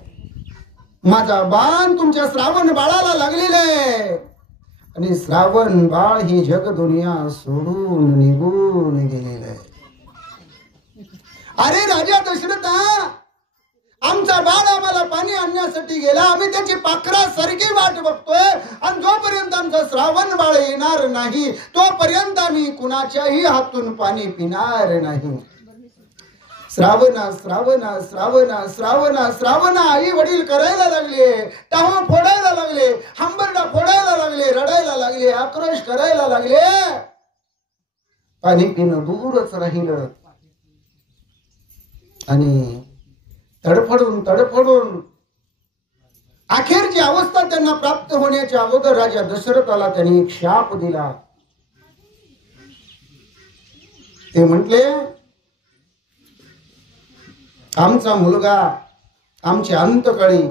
माझा बाण तुमच्या श्रावण बाळाला लागलेला आहे आणि श्रावण बाळ ही जग दुनिया सोडून निघून गेलेलं आहे. अरे राजा दशरथा, आमचा बाळ आम्हाला पाणी आणण्यासाठी गेला, आम्ही त्याची पाखरासारखी वाट बघतोय आणि जोपर्यंत आमचा श्रावण बाळ येणार नाही तोपर्यंत आम्ही कुणाच्याही हातून पाणी पिणार नाही. श्रावणा श्रावणा श्रावणा श्रावणा श्रावणा आई वडील करायला लागले, टाहो फोडायला लागले, हंबरडा फोडायला लागले, रडायला लागले, आक्रोश करायला लागले. पाणी पिणं दूरच राहिलं आणि तडफडून तडफडून अखेरची अवस्था त्यांना प्राप्त होण्याच्या अगोदर राजा दशरथाला त्यांनी एक शाप दिला. ते म्हटले, आमचा मुलगा आमच्या अंतकाळी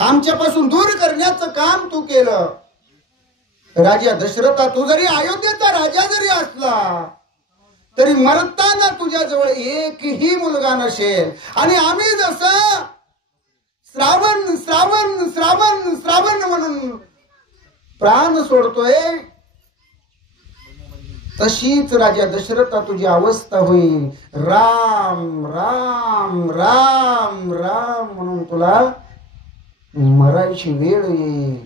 आमच्यापासून दूर करण्याचं काम तू केलं. राजा दशरथा, तू जरी अयोध्येचा राजा जरी असला तरी मरताना तुझ्याजवळ एकही मुलगा नसेल आणि आम्ही जसं श्रावण श्रावण श्रावण श्रावण म्हणून प्राण सोडतोय तशीच राजा दशरथा तुझी अवस्था होईल. राम राम राम राम म्हणून तुला मरायची वेळ येईल.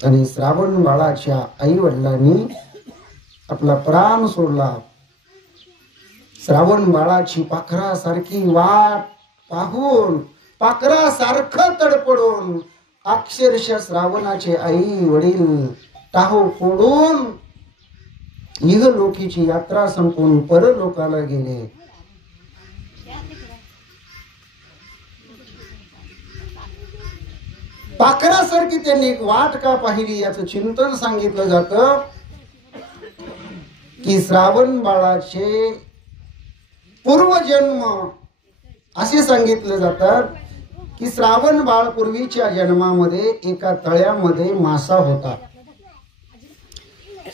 आणि श्रावण बाळाच्या आई वडिलांनी आपला प्राण सोडला. श्रावण बाळाची पाखरासारखी वाट पाहून, पाखरासारखं तडपडून अक्षरशः श्रावणाचे आई वडील टाहो फोडून इहलोकीची यात्रा संपून परलोकाला गेले. पाखरासारखी त्यांनी एक वाट का पाहिली याचं चिंतन सांगितलं जातं की श्रावण बाळाचे पूर्वजन्म असे सांगितले जातात की श्रावण बाळ पूर्वीच्या जन्मामध्ये एका तळ्यामध्ये मासा होता.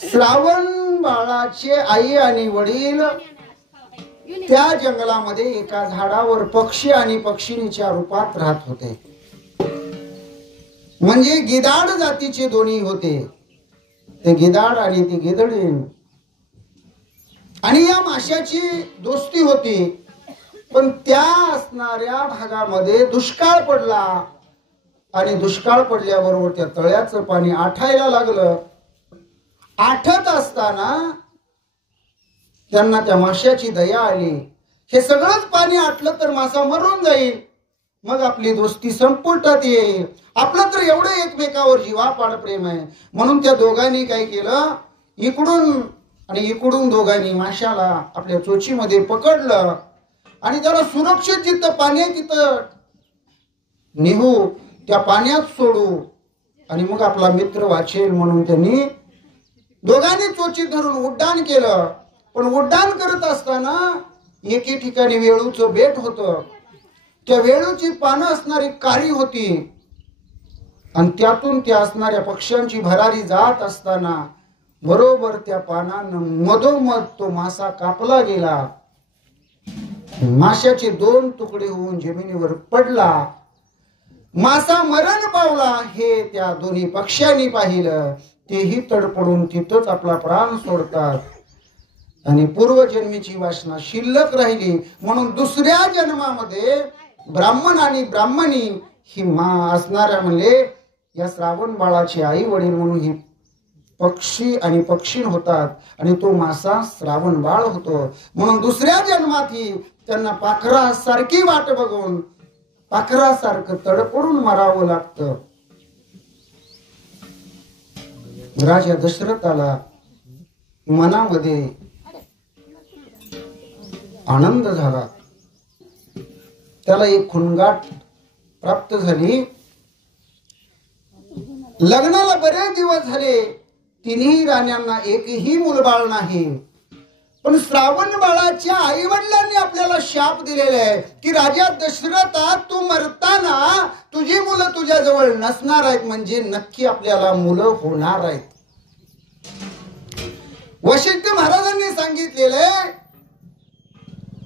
श्रावण बाळाचे आई आणि वडील त्या जंगलामध्ये एका झाडावर पक्षी आणि पक्षिणीच्या रूपात राहत होते. म्हणजे गिधाड जातीचे दोन्ही होते, ते गिधाड आणि ती गिधडीण. आणि या माशाची दोस्ती होती. पण त्या असणाऱ्या भागामध्ये दुष्काळ पडला आणि दुष्काळ पडल्याबरोबर त्या तळ्याचं पाणी आठायला लागलं. आठत असताना त्यांना त्या माशाची दया आली. हे सगळंच पाणी आटलं तर मासा मरून जाईल, मग आपली दोस्ती संपुष्टात येईल. आपलं तर एवढं एकमेकावर जीवापाड प्रेम आहे. म्हणून त्या दोघांनी काय केलं, इकडून आणि इकडून दोघांनी माशाला आपल्या चोचीमध्ये पकडलं आणि त्याला सुरक्षित जिथं पाणी तिथं नेहू, त्या पाण्यात सोडू आणि मग आपला मित्र वाचेल म्हणून त्यांनी दोघांनी चोची धरून उड्डाण केलं. पण उड्डाण करत असताना एके ठिकाणी वेळूचं बेट होतं. त्या वेळूची पानं असणारी काळी होती आणि त्यातून त्या असणाऱ्या पक्ष्यांची भरारी जात असताना बरोबर त्या पानानं मधोमध तो मासा कापला गेला. माशाचे 2 तुकडे होऊन जमिनीवर पडला. मासा मरण पावला हे त्या दोन्ही पक्ष्यांनी पाहिलं. तेही तडपडून तिथंच आपला प्राण सोडतात आणि पूर्वजन्मीची वासना शिल्लक राहिली. म्हणून दुसऱ्या जन्मामध्ये ब्राह्मण आणि ब्राह्मणी ही असणाऱ्या म्हणले या श्रावण बाळाची आई वडील म्हणून ही पक्षी आणि पक्षीण होतात आणि तो मासा श्रावण बाळ होतो. म्हणून दुसऱ्या जन्मात ही त्यांना पाखरासारखी वाट बघून पाखरासारखं तडपडून मरावं लागतं. राजा दशरथाला मनामध्ये आनंद झाला. त्याला एक खुणगाट प्राप्त झाली. लग्नाला बरेच दिवस झाले, तिन्ही राण्यांना एकही मुलबाळ नाही. पण श्रावण बाळाच्या आई वडिलांनी आपल्याला शाप दिलेला आहे की राजा दशरथा, तू मरताना तुझी मुलं तुझ्या जवळ नसणार आहेत, म्हणजे नक्की आपल्याला मुलं होणार आहेत. वशिष्ठ महाराजांनी सांगितलेले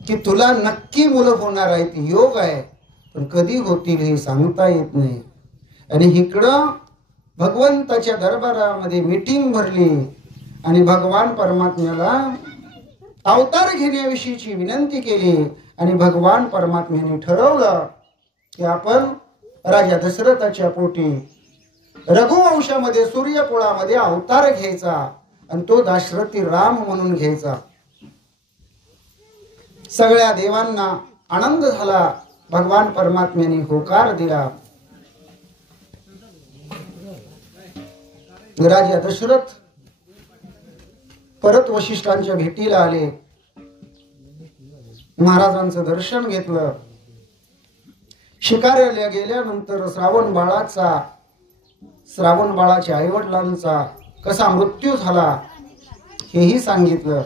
की तुला नक्की मुलं होणार आहेत, योग आहे, पण कधी होतील हे सांगता येत नाही. आणि इकडं भगवंताच्या दरबारामध्ये मीटिंग भरली आणि भगवान परमात्म्याला अवतार घेण्याविषयीची विनंती केली. आणि भगवान परमात्म्याने ठरवलं की आपण राजा दशरथाच्या पोटी रघुवंशामध्ये सूर्यकुळामध्ये अवतार घ्यायचा आणि तो दाशरथी राम म्हणून घ्यायचा. सगळ्या देवांना आनंद झाला. भगवान परमात्म्याने होकार दिला. राजा दशरथ परत वशिष्ठांच्या भेटीला आले. महाराजांचं दर्शन घेतलं. शिकाऱ्याला गेल्यानंतर श्रावण बाळाच्या आईवडिलांचा कसा मृत्यू झाला हेही सांगितलं.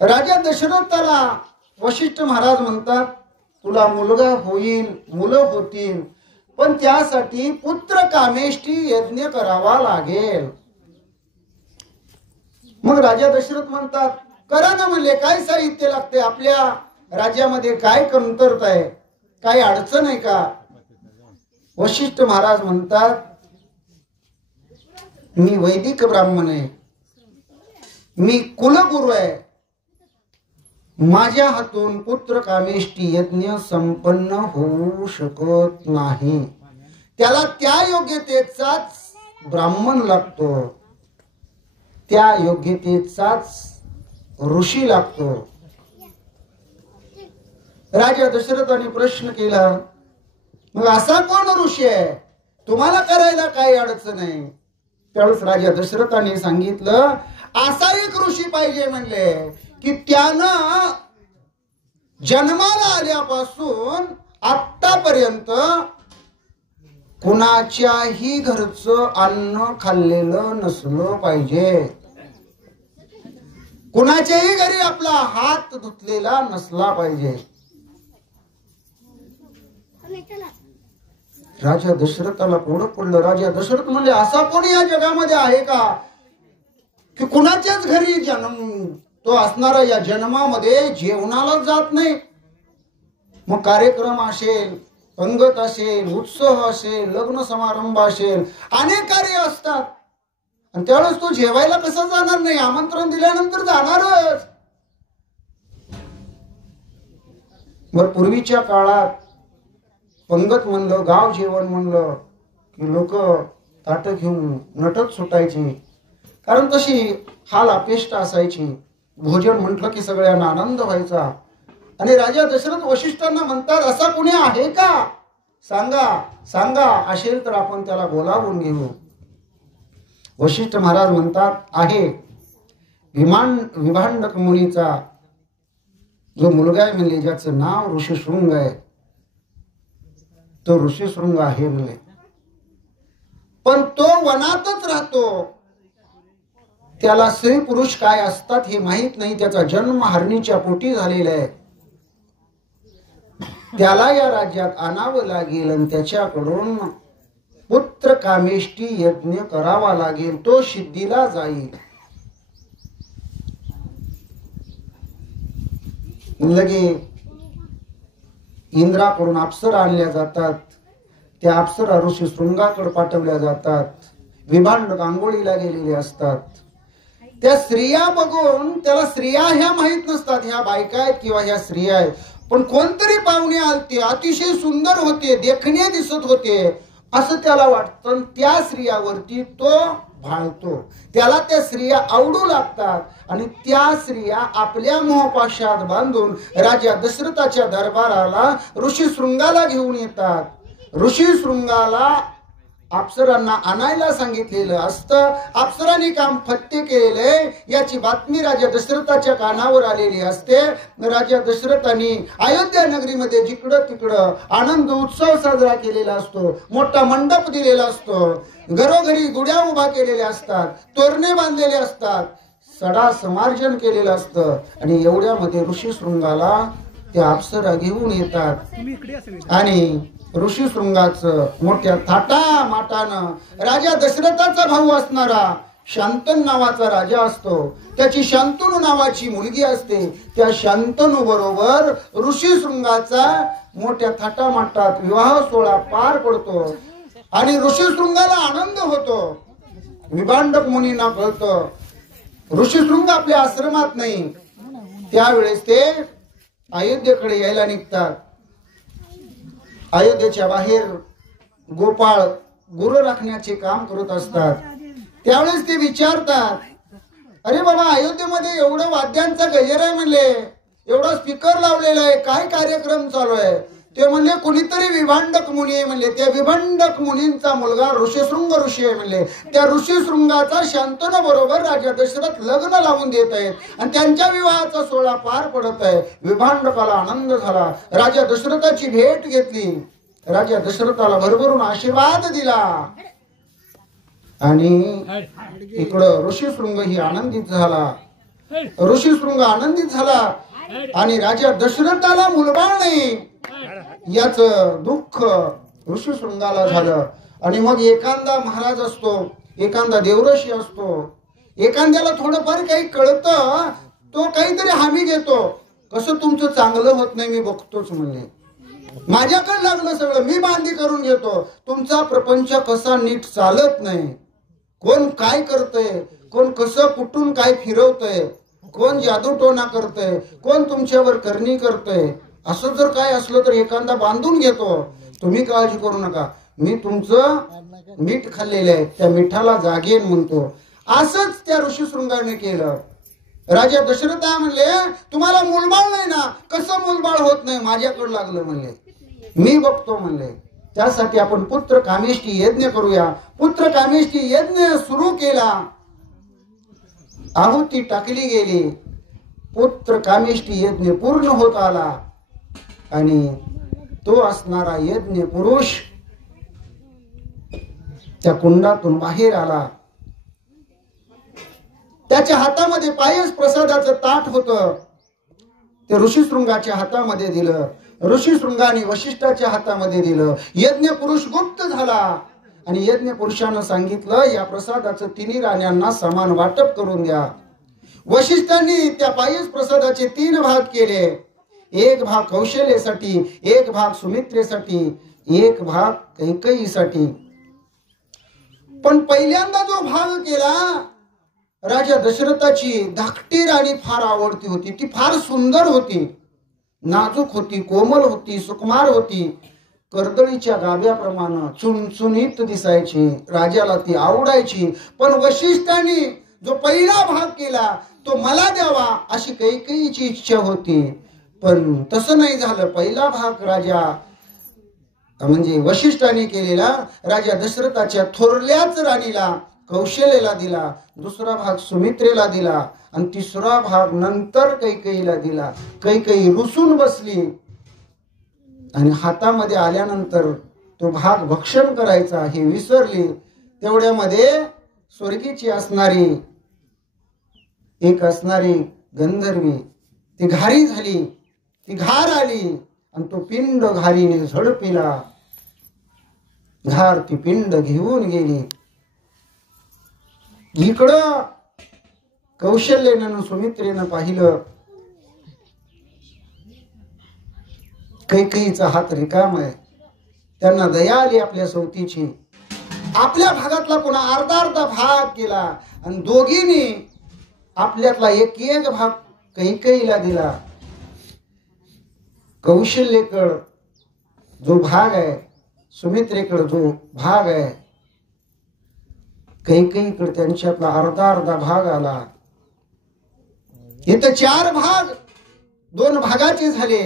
राजा दशरथाला वशिष्ठ महाराज म्हणतात, तुला मुलगा होईल, मुलं होतील, पण त्यासाठी पुत्र कामेष्टी यज्ञ करावा लागेल. मग राजा दशरथ म्हणतात, करा ना. म्हणले, काय साहित्य लागते? आपल्या राज्यामध्ये काय कमतरता आहे? काय अडचण आहे का? वशिष्ठ महाराज म्हणतात, मी वैदिक ब्राह्मण आहे, मी कुलगुरू आहे, माझ्या हातून पुत्र कामेष्टी यज्ञ संपन्न होऊ शकत नाही. त्याला त्या योग्यतेचाच ब्राह्मण लागतो, त्या योग्यतेचाच ऋषी लागतो. राजा दशरथाने प्रश्न केला, मग असा कोण ऋषी आहे? तुम्हाला करायला काही अडचण नाही. त्यावेळेस राजा दशरथाने सांगितलं, असा एक ऋषी पाहिजे म्हणले की त्यानं जन्माला आल्यापासून आतापर्यंत कुणाच्याही घरचं अन्न खाल्लेलं नसलं पाहिजे, कुणाच्याही घरी आपला हात धुतलेला नसला पाहिजे. राजा दशरथाला पुढं पडलं. राजा दशरथ म्हणले, असा कोणी या जगामध्ये आहे का की कुणाच्याच घरी जन्म तो असणारा या जन्मामध्ये जेवणाला जात नाही? मग कार्यक्रम असेल, पंगत असेल, उत्सव असेल, लग्न समारंभ असेल, अनेक कार्य असतात, आणि त्यावेळेस तो जेवायला कसा जाणार नाही? आमंत्रण दिल्यानंतर जाणारच. मग पूर्वीच्या काळात पंगत म्हणलं, गाव जेवण म्हणलं की लोक ताट घेऊन नटत सुटायची, कारण तशी हाल अपेष्टा असायची. भोजन म्हटलं की सगळ्यांना आनंद व्हायचा. आणि राजा दशरथ वशिष्ठांना म्हणतात, असा कुणी आहे का? सांगा, सांगा, असेल तर आपण त्याला बोलावून घेऊ. वशिष्ठ महाराज म्हणतात, आहे. विभांडक मुनीचा जो मुलगा आहे म्हणले, ज्याचं नाव ऋषीशृंग आहे, तो ऋषीशृंग आहे म्हणले, पण तो वनातच राहतो. त्याला स्त्री पुरुष काय असतात हे माहित नाही. त्याचा जन्म हरणीच्या पोटी झालेला आहे. त्याला या राज्यात आणावं लागेल आणि त्याच्याकडून पुत्र कामेष्टी यज्ञ करावा लागेल, तो सिद्धीला जाईल. लगे इंद्राकडून अप्सरा आणल्या जातात. त्या अप्सरा ऋषी शृंगाकडे पाठवल्या जातात. विभांडक आंघोळीला गेलेले असतात. त्या स्त्रिया बघून, त्याला स्त्रिया ह्या माहित नसतात, ह्या बायका आहेत किंवा ह्या स्त्रिया आहेत, पण कोणतरी पाहुणे आलते, अतिशय सुंदर होते, देखणे दिसत होते असं त्याला वाटतं. त्या स्त्रियावरती तो भाळतो. त्याला त्या स्त्रिया आवडू लागतात आणि त्या स्त्रिया आपल्या मोहपाशात बांधून राजा दशरथाच्या दरबाराला ऋषी शृंगाला घेऊन येतात. ऋषी शृंगाला अप्सरांना आणायला सांगितलेलं असतं. अप्सरांनी काम फत्ते केलेले याची बातमी राजा दशरथाच्या कानावर आलेली असते. राजा दशरथांनी अयोध्या नगरीमध्ये जिकडं तिकडं आनंद उत्सव साजरा केलेला असतो. मोठा मंडप दिलेला असतो. घरोघरी गुड्या उभा केलेल्या असतात. तोरणे बांधलेले असतात. सडा समार्जन केलेलं असतं. आणि एवढ्यामध्ये ऋषी शृंगाला त्या अप्सरा घेऊन येतात आणि ऋषीशृंगाचं मोठ्या थाटा माटानं राजा दशरथाचा भाऊ असणारा शांतनु नावाचा राजा असतो, त्याची शांतनु नावाची मुलगी असते. त्या शांतनु बरोबर ऋषीशृंगाचा मोठ्या थाटामाटात विवाह सोहळा पार पडतो आणि ऋषीशृंगाला आनंद होतो. विभांडक मुनींना कळतं ऋषीशृंग आपल्या आश्रमात नाही. त्यावेळेस ते अयोध्येकडे यायला निघतात. अयोध्येच्या बाहेर गोपाळ गुरु राखण्याचे काम करत असतात. त्यावेळेस ते विचारतात, अरे बाबा, अयोध्येमध्ये एवढं वाद्यांचा गजर आहे म्हणले, एवढा स्पीकर लावलेला आहे, काय कार्यक्रम चालू आहे? ते म्हणले कुणीतरी विभांडक मुनी आहे म्हणले. त्या विभांडक मुनींचा मुलगा ऋषीशृंग ऋषी आहे म्हणले. त्या ऋषीशृंगाचा शांतनु बरोबर राजा दशरथ लग्न लावून देत आहेत आणि त्यांच्या विवाहाचा सोहळा पार पडत आहे. विभांडकाला आनंद झाला. राजा दशरथाची भेट घेतली. राजा दशरथाला भरभरून आशीर्वाद दिला आणि इकडं ऋषीशृंग ही आनंदित झाला. ऋषीशृंग आनंदित झाला आणि राजा दशरथाला मुलबाळ नाही याच दुःख ऋषीशृंगाला झालं. आणि मग एखादा महाराज असतो, एखादा देवऋषी असतो, एखाद्याला थोडंफार काही कळतं, तो काहीतरी हमी घेतो, कसं तुमचं चांगलं होत नाही मी बघतोच म्हणले, माझ्याकडे लागलं सगळं मी बांधी करून घेतो, तुमचा प्रपंच कसा नीट चालत नाही, कोण काय करतंय, कोण कसं कुठून काय फिरवतंय, कोण जादूटोना करतंय, कोण तुमच्यावर करणी करतंय, असं जर काय असलं तर एखादा बांधून घेतो, तुम्ही काळजी करू नका, मी तुमचं मीठ खाल्लेलं आहे, त्या मिठाला जागेन म्हणतो. असंच त्या ऋषीशृंगाने केलं. राजा दशरथ म्हणले, तुम्हाला मूलबाळ नाही ना, कसं मूलबाळ होत नाही, माझ्याकडे लागलं म्हणले, मी बघतो म्हणले. त्यासाठी आपण पुत्र कामेष्टी यज्ञ करूया. पुत्र कामेष्टी यज्ञ सुरू केला. आहुती टाकली गेली. पुत्र कामेष्टी यज्ञ पूर्ण होत आला आणि तो असणारा यज्ञ पुरुष त्या कुंडातून बाहेर आला. त्याच्या हातामध्ये पायस प्रसादाचं ताट होतं. ते ऋषीशृंगाच्या हातामध्ये दिलं. ऋषीशृंगाने वशिष्ठाच्या हातामध्ये दिलं. यज्ञ पुरुष गुप्त झाला आणि यज्ञ पुरुषानं सांगितलं, या प्रसादाचं तिन्ही राण्यांना समान वाटप करून द्या. वशिष्ठांनी त्या पायस प्रसादाचे 3 भाग केले. एक भाग कौशल्यसाठी, एक भाग सुमित्रेसाठी, एक भाग कैकेयीसाठी. पण पहिल्यांदा जो भाग केला, राजा दशरथाची धाकटी राणी फार आवडती होती. ती फार सुंदर होती, नाजूक होती, कोमल होती, सुकुमार होती, कर्दळीच्या गाभ्याप्रमाणे चुणचुणीत दिसायची. राजाला ती आवडायची. पण वशिष्ठांनी जो पहिला भाग केला तो मला द्यावा अशी कैकेयीची इच्छा होती. पण तसं नाही झालं. पहिला भाग राजा म्हणजे वशिष्ठांनी केलेला राजा दशरथाच्या थोरल्याच राणीला कौशल्यला दिला, दुसरा भाग सुमित्रेला दिला आणि तिसरा भाग नंतर कैकेयीला दिला. कैकेयी रुसून बसली आणि हातामध्ये आल्यानंतर तो भाग भक्षण करायचा हे विसरली. तेवढ्यामध्ये स्वर्गीची असणारी गंधर्वी ती घारी झाली. ती घार आली आणि तो पिंड घारीने झडपिला. घार ती पिंड घेऊन गेली. इकडं कौशल्यानं सुमित्रेनं पाहिलं, कैकेयीचा हात रिकाम आहे. त्यांना दया आली आपल्या सवतीची. आपल्या भागातला पुन्हा अर्धा भाग केला आणि दोघींनी आपल्यातला एक भाग कैकेयीला दिला. कौशल्येकडे जो भाग आहे, सुमित्रेकडे जो भाग आहे, कैकेयीकडे त्यांच्यातला अर्धा भाग आला. इथं 4 भाग 2 भागाचे झाले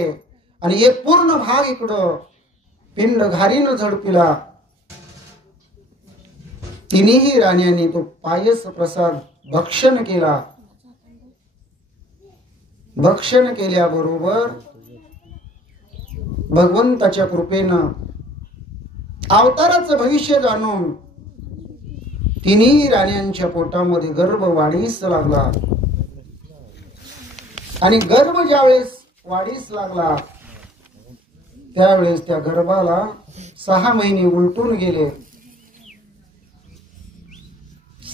आणि एक पूर्ण भाग इकडं पिंड घारीनं झडपिला. तिन्ही राण्यांनी तो पायस प्रसाद भक्षण केला. भक्षण केल्याबरोबर भगवंताच्या कृपेनं अवताराचं भविष्य जाणून तिन्ही राण्यांच्या पोटामध्ये गर्भ वाढीस लागला. आणि गर्भ ज्यावेळेस वाढीस लागला त्यावेळेस त्या गर्भाला 6 महिने उलटून गेले.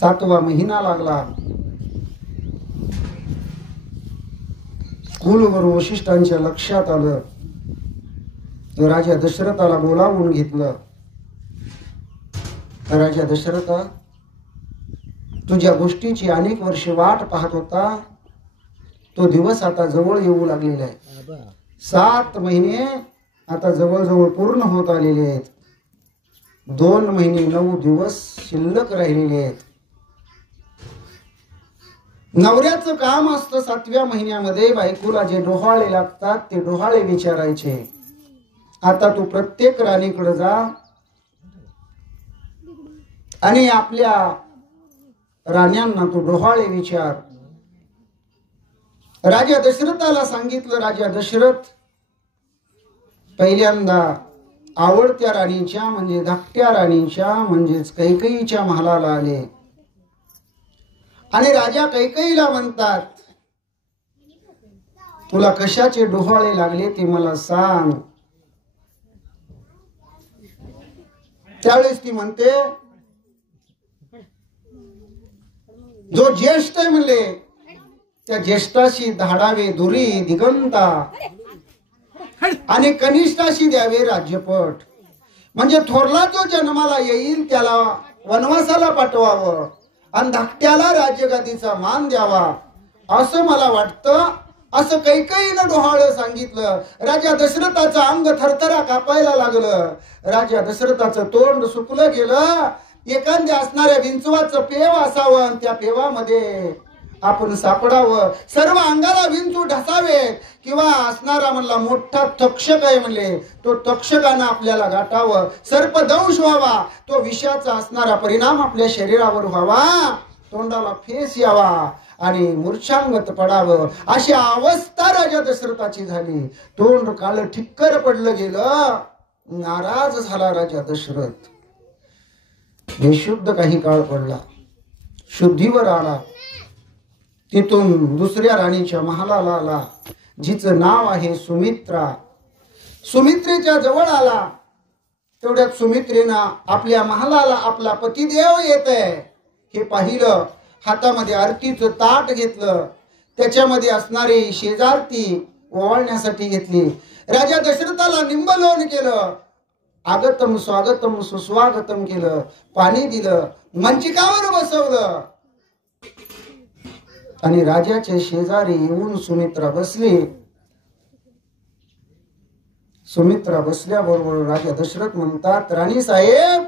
7वा महिना लागला. कुलगुरू वशिष्ठांच्या लक्षात आलं. तर राजा दशरथाला बोलावून घेतलं. राजा दशरथ, तुझ्या गोष्टीची अनेक वर्षे वाट पाहत होता, तो दिवस आता जवळ येऊ लागलेला आहे. 7 महिने आता जवळजवळ पूर्ण होत आलेले आहेत. 2 महिने 9 दिवस शिल्लक राहिलेले आहेत. नवऱ्याचं काम असतं 7व्या महिन्यामध्ये बायकोला जे डोहाळे लागतात ते डोहाळे विचारायचे. आता तू प्रत्येक राणीकडे जा आणि आपल्या राण्यांना तू डोहाळे विचार. राजा दशरथाला सांगितलं. राजा दशरथ पहिल्यांदा आवडत्या राणीच्या म्हणजे धाकट्या राणीच्या म्हणजेच कैकेयीच्या महालाला आले आणि राजा कैकेयीला म्हणतात, तुला कशाचे डोहाळे लागले ते मला सांग. त्यावेळेस ती म्हणते, जो ज्येष्ठ आहे म्हणले त्या ज्येष्ठाशी धाडावे दुरी दिगंता आणि कनिष्ठाशी द्यावे राज्यपट. म्हणजे थोरला जो जन्माला येईल त्याला वनवासाला पाठवावं आणि धाकट्याला राज्यगादीचा मान द्यावा असं मला वाटतं. असं कैकेयीनं डोहाळं सांगितलं. राजा दशरथाचं अंग थरथरा कापायला लागलं. राजा दशरथाचं तोंड सुकलं गेलं. एखाद्या असणाऱ्या विंचवाचं पेव असावं आणि त्या पेवामध्ये आपण सापडावं. सर्व अंगाला विंचू ढसावेत किंवा असणारा म्हणला मोठा तक्षक आहे म्हणले तो तक्षकानं आपल्याला गाठावं. सर्पदंश व्हावा. तो विषाचा असणारा परिणाम आपल्या शरीरावर व्हावा. तोंडाला फेस यावा आणि मूर्छांगत पडावं. अशी अवस्था राजा दशरथाची झाली. तोंड काळ ठिक्कर पडलं गेलं. नाराज झाला राजा दशरथ. बेशुद्ध काही काळ पडला. शुद्धीवर आला. तिथून दुसऱ्या राणीच्या महालाला आला जिचं नाव आहे सुमित्रा. सुमित्रेच्या जवळ आला. तेवढ्यात सुमित्रेनं आपल्या महालाला आपला पतिदेव येत आहे हे पाहिलं. हातामध्ये आरतीचं ताट घेतलं. त्याच्यामध्ये असणारी शेजारती ओवाळण्यासाठी घेतली. राजा दशरथाला निंबलोन केलं. आगतम स्वागतम सुस्वागतम केलं. पाणी दिलं. मंचिकावर बसवलं आणि राजाच्या शेजारी येऊन सुमित्रा बसली. सुमित्रा बसल्याबरोबर राजा दशरथ म्हणतात, राणी साहेब,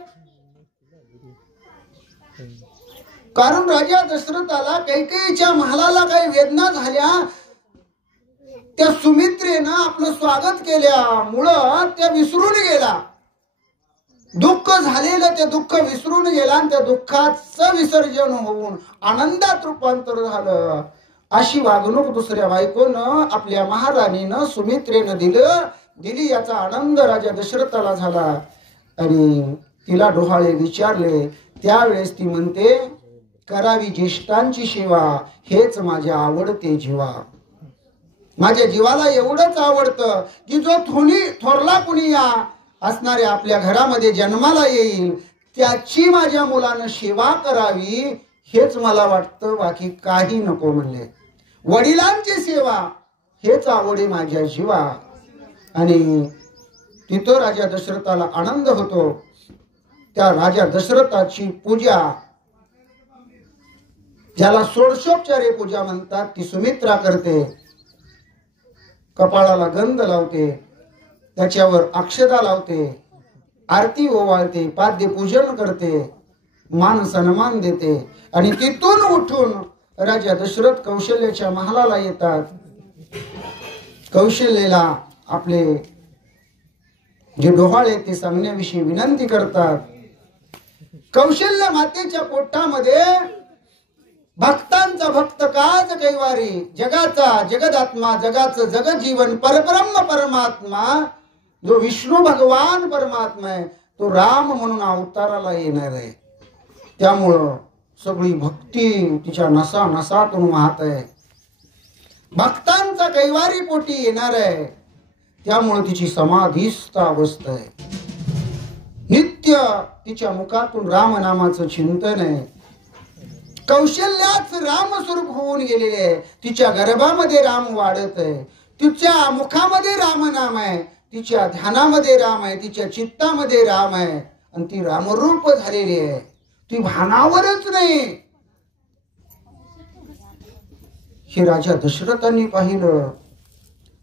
कारण राजा दशरथाला कैकेयीच्या महालाला काही वेदना झाल्या. त्या सुमित्रेनं आपलं स्वागत केल्यामुळं त्या विसरून गेला. दुःख झालेलं ते दुःख विसरून गेला आणि त्या दुःखाचं विसर्जन होऊन आनंदात रूपांतर झालं. अशी वागणूक दुसऱ्या बायकोनं आपल्या महाराणीनं सुमित्रेनं दिली. याचा आनंद राजा दशरथाला झाला आणि तिला डोहाळे विचारले. त्यावेळेस ती म्हणते, करावी ज्येष्ठांची सेवा हेच माझ्या आवडते जीवा. माझ्या जीवाला एवढंच आवडतं की जो थोरला कुणी या असणाऱ्या आपल्या घरामध्ये जन्माला येईल त्याची माझ्या मुलानं सेवा करावी हेच मला वाटतं. बाकी काही नको म्हणले. वडिलांची सेवा हेच आवडे माझ्या जीवा. आणि तिथं राजा दशरथाला आनंद होतो. त्या राजा दशरथाची पूजा ज्याला षोडशोपचारे पूजा म्हणतात ती सुमित्रा करते. कपाळाला गंध लावते. त्याच्यावर अक्षता लावते. आरती ओवाळते. पाद्य पूजन करते. मान सन्मान देते. आणि तिथून उठून राजा दशरथ कौशल्याच्या महालाला येतात. कौशल्याला आपले जे डोहाळे ते सांगण्याविषयी विनंती करतात. कौशल्य मातेच्या पोटामध्ये भक्तांचा भक्त काज कैवारी जगाचा जगदात्मा जगाचं जगजीवन परब्रह्म परमात्मा जो विष्णू भगवान परमात्मा आहे तो राम म्हणून अवताराला येणार आहे. त्यामुळं सगळी भक्ती तिच्या नसा नसातून वाहत आहे. भक्तांचा कैवारी पोटी येणार आहे. त्यामुळे तिची समाधीस्थ अवस्था आहे. नित्य तिच्या मुखातून रामनामाचं चिंतन आहे. कौशल्याच रामस्वरूप होऊन गेलेले आहे. तिच्या गर्भामध्ये राम वाढत आहे, तिच्या मुखामध्ये राम नाम आहे, तिच्या ध्यानामध्ये राम आहे, तिच्या चित्तामध्ये राम आहे आणि ती रामरूप झालेली आहे. ती भानावरच नाही. हे राजा दशरथांनी पाहिलं.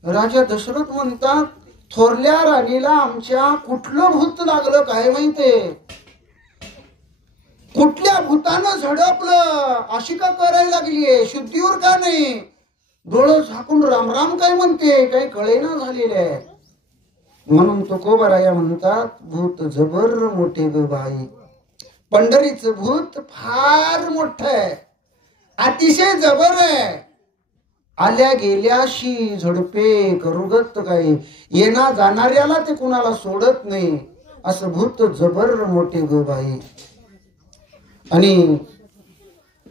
राजा दशरथ म्हणतात, थोरल्या राणीला आमच्या कुठलं भूत लागलं काय माहितीये, कुठल्या भूतानं झडपलं, अशी का करायला लागलीये, शुद्धीवर का नाही, डोळं झाकून राम राम काय म्हणते, काही कळेना झालेले आहे. म्हणून तुकोबाराया म्हणतात, भूत जबर मोठे ग बाई. पंढरीचं भूत फार मोठं आहे, अतिशय जबर आहे. आल्या गेल्याशी झडपे करुगत काही, येणा जाणाऱ्याला ते कुणाला सोडत नाही, असं भूत जबर मोठे ग बाई. आणि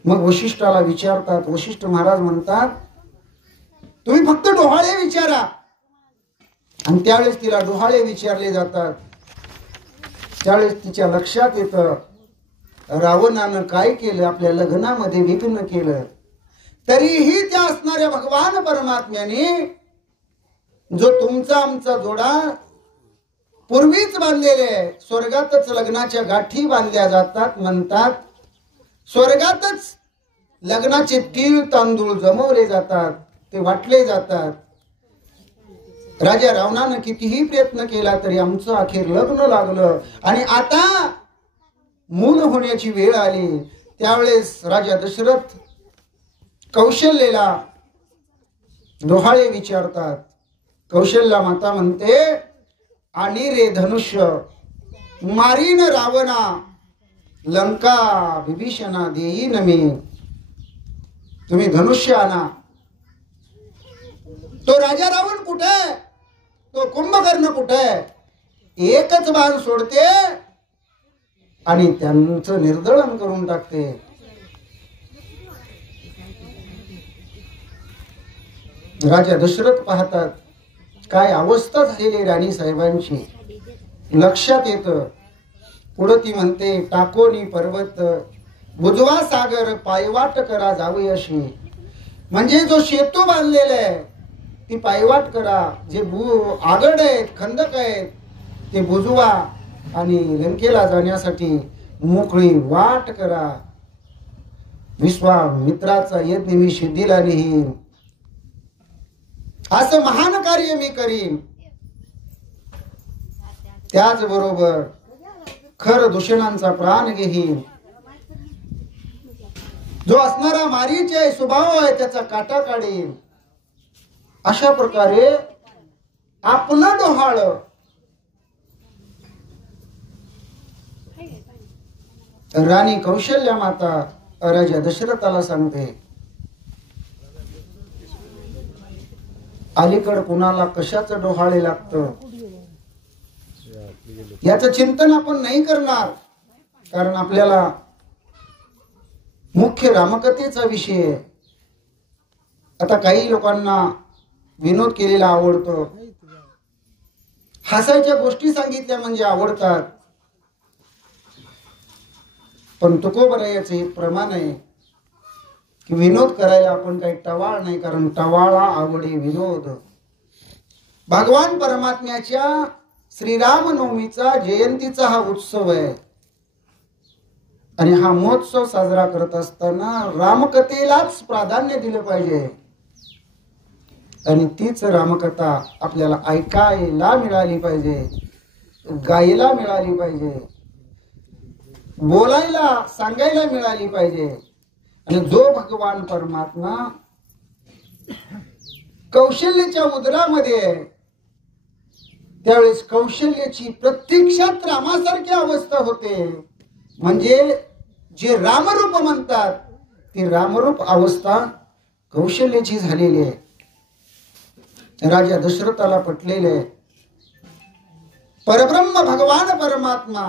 मग वशिष्ठाला विचारतात. वशिष्ठ महाराज म्हणतात, तुम्ही फक्त डोहाळे विचारा. आणि त्यावेळेस तिला डोहाळे विचारले जातात. त्यावेळेस तिच्या लक्षात येतं, रावणानं काय केलं, आपल्या लग्नामध्ये विघ्न केलं. तरीही त्या असणाऱ्या भगवान परमात्म्याने जो तुमचा आमचा जोडा पूर्वीच बांधलेले आहे, स्वर्गातच लग्नाच्या गाठी बांधल्या जातात. म्हणतात स्वर्गातच लग्नाचे तीळ तांदूळ जमवले जातात, ते वाटले जातात. राजा रावणानं कितीही प्रयत्न केला तरी आमचं अखेर लग्न लागलं. आणि आता मूल होण्याची वेळ आली. त्यावेळेस राजा दशरथ कौशल्येला डोहाळे विचारतात. कौशल्या माता म्हणते, आणि रे धनुष्य मारीन रावणा, लंका विभीषणा देईन मी. तुम्ही धनुष्य आणा. तो राजा रावण कुठे, तो कुंभकर्ण कुठे, एकच बाण सोडते आणि त्यांचं निर्दळन करून टाकते. राजा दशरथ पाहतात, काय अवस्था झालेली राणी साहेबांची. लक्षात येतं. पुढे ती म्हणते, टाकोनी पर्वत बुजवा सागर, पायवाट करा जावयाशी. म्हणजे जो सेतू बांधलेला आहे ती पायवाट करा, जे आगड आहेत, खंदक आहेत, ते बुजवा आणि लंकेला जाण्यासाठी मोकळी वाट करा. विश्वामित्राचा यज्ञ मी सिद्धीला नेईन, असं महान कार्य मी करीन. त्याचबरोबर खर दूषणांचा प्राण घेईन. जो असणारा मारीचे स्वभाव आहे त्याचा काटा काढीन. अशा प्रकारे आपलं डोहाळ राणी कौशल्या माता राजा दशरथाला सांगते. अलीकड कुणाला कशाचं डोहाळे लागतं याचं चिंतन आपण नाही करणार, कारण आपल्याला मुख्य रामकथेचा विषय. आता काही लोकांना विनोद केलेला आवडतो, हसायच्या गोष्टी सांगितल्या म्हणजे आवडतात. पण तुकोबरायाचं एक प्रमाण आहे की विनोद करायला आपण काही टवाळ नाही, कारण टवाळा आवडे विनोद. भगवान परमात्म्याच्या श्रीरामनवमीचा जयंतीचा हा उत्सव आहे आणि हा महोत्सव साजरा करत असताना रामकथेलाच प्राधान्य दिलं पाहिजे. आणि तीच रामकथा आपल्याला ऐकायला मिळाली पाहिजे, गायला मिळाली पाहिजे, बोलायला सांगायला मिळाली पाहिजे. आणि जो भगवान परमात्मा कौशल्याच्या उदरामध्ये आहे त्यावेळेस कौशल्याची प्रत्यक्षात रामासारखी अवस्था होते. म्हणजे जे रामरूप म्हणतात ती रामरूप अवस्था कौशल्याची झालेली आहे. राजा दशरथाला पटलेले परब्रह्म भगवान परमात्मा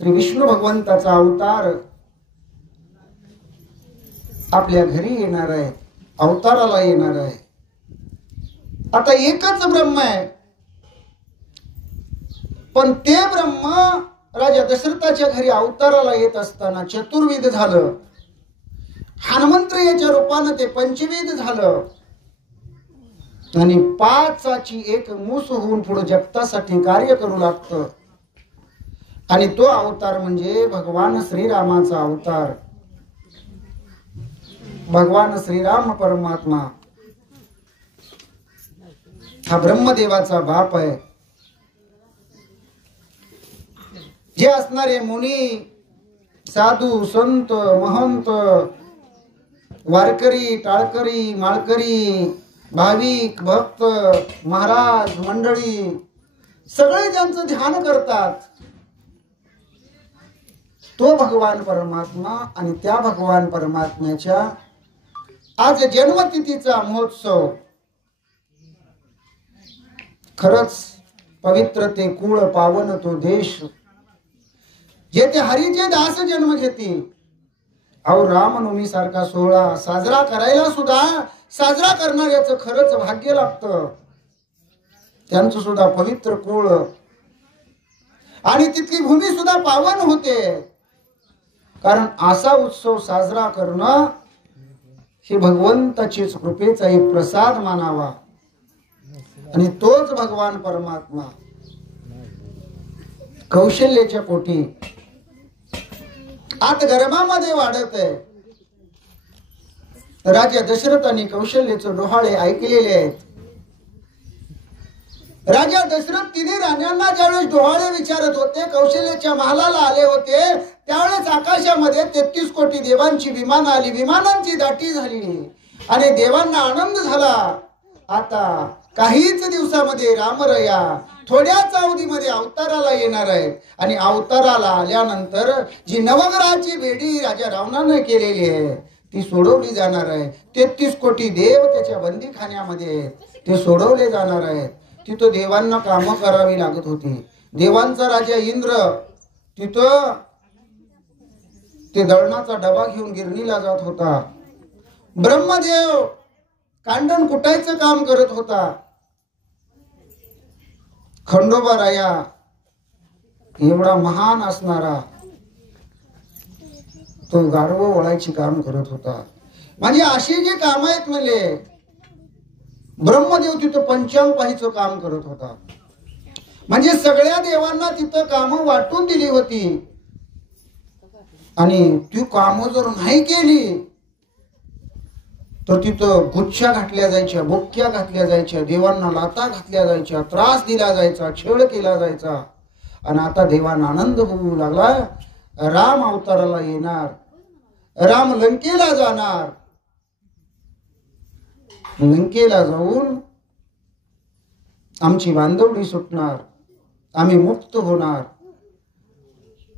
श्री विष्णू भगवंताचा अवतार आपल्या घरी येणार आहे, अवताराला येणार आहे. आता एकच ब्रह्म आहे, पण ते ब्रह्म राजा दशरथाच्या घरी अवताराला येत असताना चतुर्विध झालं. हनुमंत्रियाच्या रूपानं ते पंचवेद झालं आणि 5ची एक मूस होऊन पुढे जगतासाठी कार्य करू लागतं. आणि तो अवतार म्हणजे भगवान श्रीरामाचा अवतार. भगवान श्रीराम परमात्मा हा ब्रह्मदेवाचा बाप आहे. जे असणारे मुनी, साधू, संत, महंत, वारकरी, टाळकरी, माळकरी, भाविक, भक्त, महाराज मंडळी सगळे ज्यांचं ध्यान करतात तो भगवान परमात्मा. आणि त्या भगवान परमात्म्याच्या आज जन्मतिथीचा महोत्सव खरंच पवित्र ते कुळ पावन तो देश जेथे हरीचे दास जन्म घेतील. अहो रामनवमी सारखा सोहळा साजरा करायला सुद्धा साजरा करणाऱ्याचं खरंच भाग्य लागतं. त्यांचं सुद्धा पवित्र कुळ आणि तिथली भूमी सुद्धा पावन होते. कारण असा उत्सव साजरा करणं हे भगवंताचीच कृपेचा एक प्रसाद मानावा. आणि तोच भगवान परमात्मा कौशल्याच्या पोटी आत गर्भामध्ये वाढत आहे. राजा दशरथाने कौशल्याचे डोहाळे ऐकलेले आहेत. राजा दशरथ तिन्ही राण्यांना ज्यावेळेस डोहाळे विचारत होते, कौशल्याच्या महालाला आले होते, त्यावेळेस आकाशामध्ये 33 कोटी देवांची विमानं आली. विमानांची दाटी झाली आणि देवांना आनंद झाला. आता काहीच दिवसामध्ये रामरया थोड्याच अवधीमध्ये अवताराला येणार आहे. आणि अवताराला आल्यानंतर जी नवग्रहाची बेडी राजा रावणाने केलेली आहे ती सोडवली जाणार आहे. 33 कोटी देव त्याच्या बंदीखान्यामध्ये ते सोडवले जाणार आहेत. तिथं देवांना कामं करावी लागत होती. देवांचा राजा इंद्र तिथं ते दळणाचा डबा घेऊन गिरणीला जात होता. ब्रह्मदेव कांडण कुटायचं काम करत होता. खंडोबा राया एवढा महान असणारा तो गाढवं वळायची काम करत होता. म्हणजे अशी जी काम आहेत म्हणले ब्रह्मदेव तिथं पंचांग पाहायचं काम करत होता. म्हणजे सगळ्या देवांना तिथं कामं वाटून दिली होती. आणि ती कामं जर नाही केली तर तिथं गुच्छा घातल्या जायच्या, बोक्या घातल्या जायच्या, देवांना लाता घातल्या जायच्या, त्रास दिला जायचा, छळ केला जायचा. आणि आता देवांना आनंद होऊ लागला. राम अवताराला येणार, राम लंकेला जाणार, लंकेला जाऊन आमची बांधवडी सुटणार, आम्ही मुक्त होणार,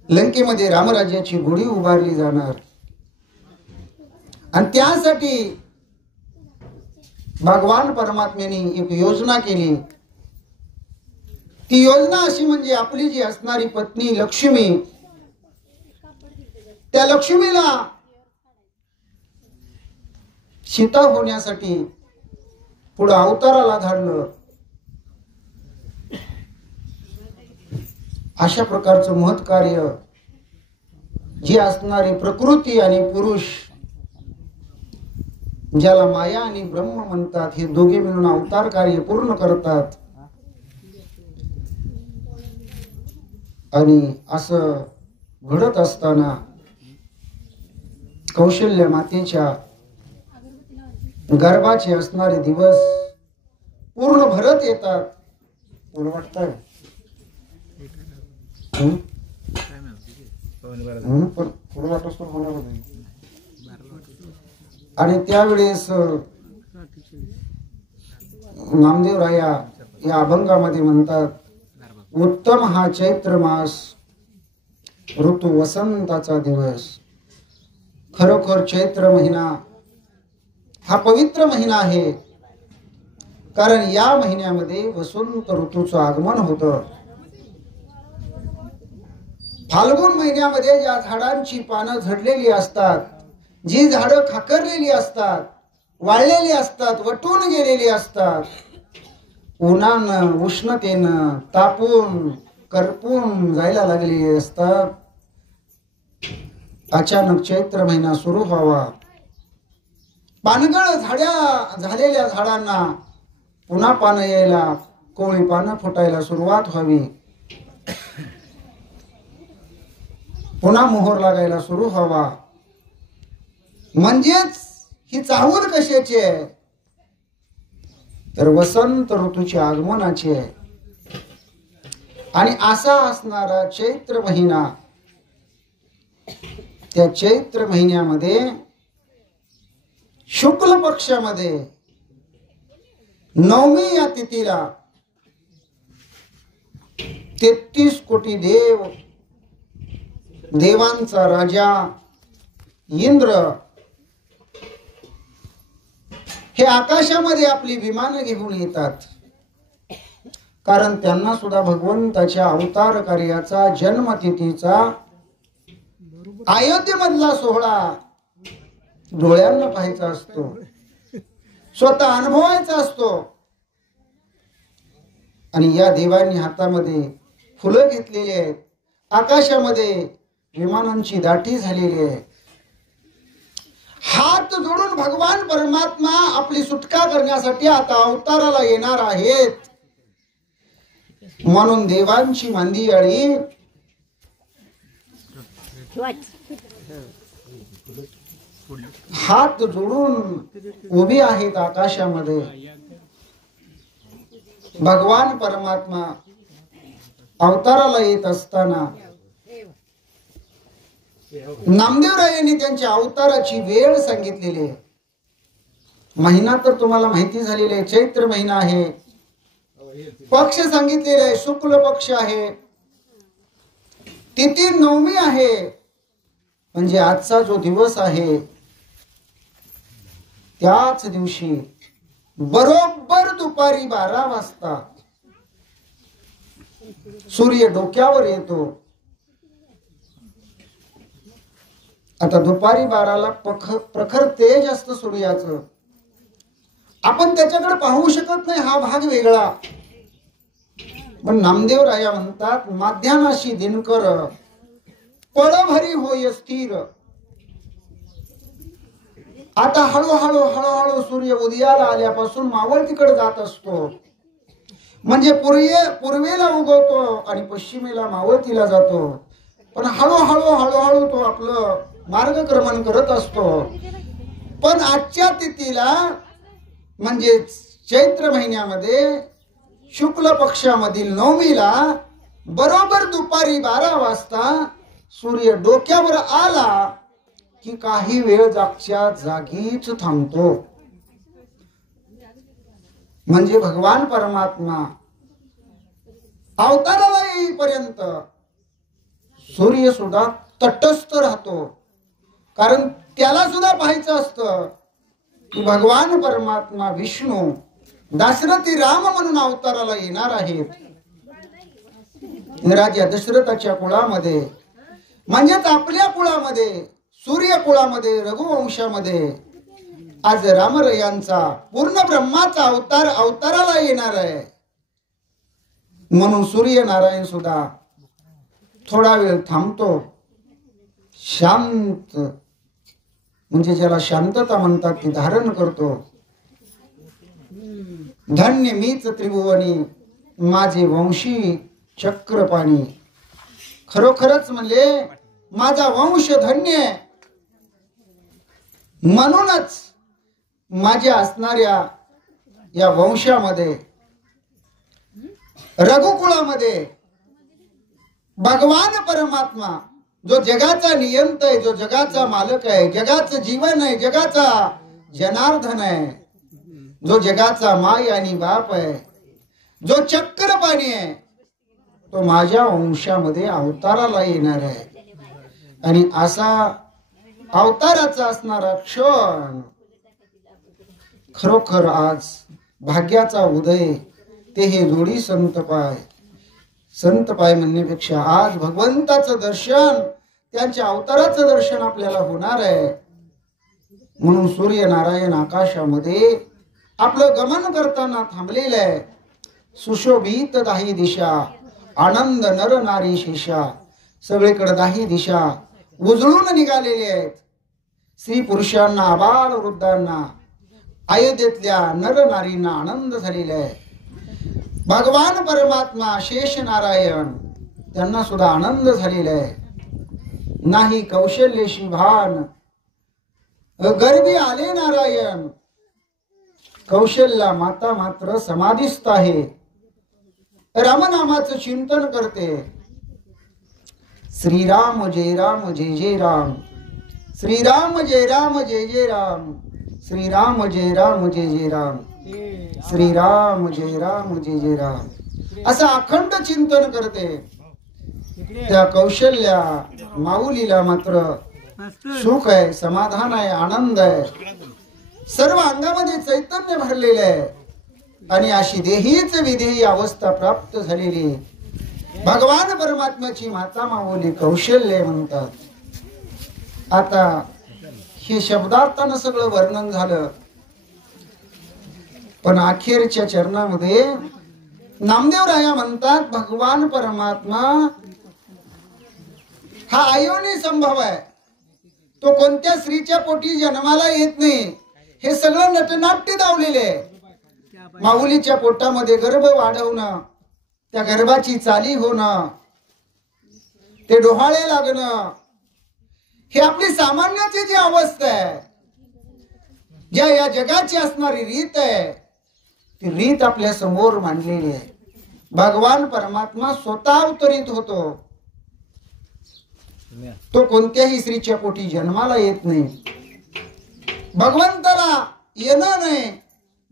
लंकेमध्ये रामराज्याची गुढी उभारली जाणार. आणि त्यासाठी भगवान परमात्म्याने एक योजना केली. ती योजना अशी म्हणजे आपली जी असणारी पत्नी लक्ष्मी, त्या लक्ष्मीला सीता होण्यासाठी पुढे अवताराला धाडलं. अशा प्रकारचं महत् कार्य जे असणारे प्रकृती आणि पुरुष ज्याला माया आणि ब्रह्म म्हणतात, हे दोघे मिळून अवतार कार्य पूर्ण करतात. आणि असं घडत असताना कौशल्य मातेच्या गर्भाचे असणारे दिवस पूर्ण भरत येतात. पूर्ण वाटतंय पण पूर्ण वाटत असतो. आणि त्यावेळेस नामदेव राया या अभंगामध्ये म्हणतात, उत्तम हा चैत्र मास, ऋतू वसंताचा दिवस. खरोखर चैत्र महिना हा पवित्र महिना आहे. कारण या महिन्यामध्ये वसंत ऋतूचं आगमन होतं. फाल्गुन महिन्यामध्ये ज्या झाडांची पानं झडलेली असतात, जी झाडं खाकरलेली असतात, वाळलेली असतात, वटून गेलेली असतात, उन्हानं उष्णतेनं तापून करपून जायला लागलेली असतात, अचानक चैत्र महिना सुरू व्हावा पानगळ झालेल्या झाडांना पुन्हा पानं यायला, कोवळी पानं फुटायला सुरुवात व्हावी, पुन्हा मोहर लागायला सुरू व्हावा. म्हणजेच ही चाहूल कशाची आहे? तर वसंत ऋतूची आगमनाची आहे. आणि असा असणारा चैत्र महिना, त्या चैत्र महिन्यामध्ये शुक्ल पक्षामध्ये नवमी या तिथीला 33 कोटी देवांचा राजा इंद्र हे आकाशामध्ये आपली विमानं घेऊन येतात. कारण त्यांना सुद्धा भगवंताच्या अवतार कार्याचा, जन्मतिथीचा, अयोध्येमधला सोहळा डोळ्यांना पाहायचा असतो, स्वतः अनुभवायचा असतो. आणि या देवांनी हातामध्ये फुलं घेतलेली आहेत, आकाशामध्ये विमानांची दाटी झालेली आहे. हात जोडून भगवान परमात्मा आपली सुटका करण्यासाठी आता अवताराला येणार आहेत. म्हणून देवांची मांदियाळी हात जोडून उभी आहेत आकाशामध्ये. भगवान परमात्मा अवताराला येत असताना नामदेवरायांनी त्यांच्या अवताराची वेळ सांगितलेली आहे. महिना तर तुम्हाला माहिती झालेली आहे, चैत्र महिना आहे. पक्ष सांगितलेले आहे, शुक्ल पक्ष आहे. तिथी नवमी आहे, म्हणजे आजचा जो दिवस आहे त्याच दिवशी बरोबर दुपारी 12 वाजता सूर्य डोक्यावर येतो. आता दुपारी 12ला प्रखर तेज असतं सूर्याचं. आपण त्याच्याकडे पाहू शकत नाही, हा भाग वेगळा. पण नामदेवराया म्हणतात, माध्यानाशी दिनकर पळभरी होय स्थिर. आता हळूहळू सूर्य उदयाला आल्यापासून मावळतीकडे जात असतो. म्हणजे पूर्वेला उगवतो आणि पश्चिमेला मावळतीला जातो. पण हळूहळू तो आपलं मार्गक्रमण करत असतो. पण आजच्या तिथीला म्हणजे चैत्र महिन्यामध्ये शुक्ल पक्षामधील नवमीला बरोबर दुपारी 12 वाजता सूर्य डोक्यावर आला की काही वेळ जागच्या जागीच थांबतो. म्हणजे भगवान परमात्मा अवताराला येईपर्यंत सूर्य सुद्धा तटस्थ राहतो. कारण त्याला सुद्धा पाहायचं असतं की भगवान परमात्मा विष्णू दाशरथी राम म्हणून अवताराला येणार आहेत. राजा दशरथाच्या कुळामध्ये, म्हणजेच आपल्या कुळामध्ये, सूर्य कुळामध्ये, रघुवंशामध्ये आज रामरयांचा पूर्ण ब्रह्माचा अवताराला येणार आहे. म्हणून सूर्यनारायण सुद्धा थोडा वेळ थांबतो. शांत, म्हणजे ज्याला शांतता म्हणतात ती धारण करतो. धन्य मीच त्रिभुवनी माझे वंशी चक्रपाणी. खरोखरच म्हणजे माझा वंश धन्य. म्हणूनच माझ्या असणाऱ्या या वंशामध्ये, रघुकुळामध्ये भगवान परमात्मा जो जगाचा नियंता आहे, जो जगाचा मालक आहे, जगाचं जीवन आहे, जगाचा जनार्दन आहे, जो जगाचा माय आणि बाप आहे, जो चक्रपाणी आहे, तो माझ्या वंशामध्ये अवताराला येणार आहे. आणि असा अवताराचा असणारा क्षण खरोखर आज भाग्याचा उदय. ते हे जोडी संत पाय म्हणण्यापेक्षा आज भगवंताचं दर्शन, त्यांच्या अवताराचं दर्शन आपल्याला होणार आहे. म्हणून सूर्यनारायण आकाशामध्ये आपलं गमन करताना थांबलेलं आहे. सुशोभित दाही दिशा, आनंद नर नारी शेषा. सगळीकडे दाही दिशा उजळून निघालेले आहेत. स्त्री पुरुषांना, आबाल वृद्धांना, अयोध्येतल्या नर नारींना आनंद झालेला आहे. भगवान परमात्मा शेष नारायण त्यांना सुद्धा आनंद झालेला आहे. नाही कौशल्यशी भान गर्भी आले नारायण, कौशल्या माता मात्र समाधीस्थ आहे. रामनामाचं चिंतन करते. श्रीराम जय राम जय जय राम, श्रीराम जय राम जय जय राम, श्रीराम जय राम जय जय राम, श्रीराम जय राम जय जय राम असं अखंड चिंतन करते. त्या कौशल्या माऊलीला मात्र सुख आहे, समाधान आहे, आनंद आहे. सर्व अंगामध्ये चैतन्य भरलेले आहे आणि अशी देहीच विधेयी अवस्था प्राप्त झालेली भगवान परमात्म्याची माता माऊली कौशल्य म्हणतात. आता हे शब्दार्थानं सगळं वर्णन झालं, पण अखेरच्या चरणामध्ये नामदेव राया म्हणतात भगवान परमात्मा हा अयोनी संभव आहे. तो कोणत्या स्त्रीच्या पोटी जन्माला येत नाही. हे सगळं नटनाट्य दावलेले आहे. माऊलीच्या पोटामध्ये गर्भ वाढवणं, त्या गर्भाची चाली होणं, ते डोहाळे लागणं, हे आपली सामान्याची जी अवस्था आहे, ज्या या जगाची असणारी रीत आहे, ती रीत आपल्या समोर मांडलेली आहे. भगवान परमात्मा स्वतः अवतरित होतो. तो कोणत्याही स्त्रीच्या पोटी जन्माला येत नाही. भगवंताला येणं नाही,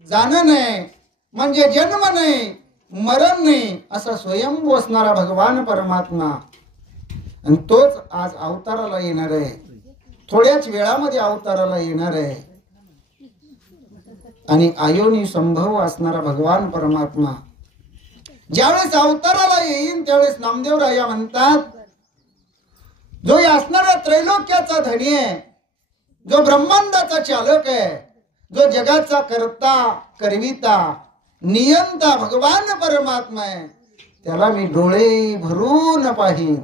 जाणं नाही, म्हणजे जन्म नाही, मरण नाही, असा स्वयंभू असणारा भगवान परमात्मा. आणि तोच आज अवताराला येणार आहे. थोड्याच वेळामध्ये अवताराला येणार आहे. आणि अयोनी संभव असणारा भगवान परमात्मा ज्यावेळेस अवताराला येईन त्यावेळेस नामदेव राया म्हणतात, जो असणाऱ्या त्रैलोक्याचा धनी आहे, जो ब्रह्मांडाचा चालक आहे, जो जगाचा करता करविता नियंता भगवान परमात्मा आहे, त्याला मी डोळे भरून पाहीन,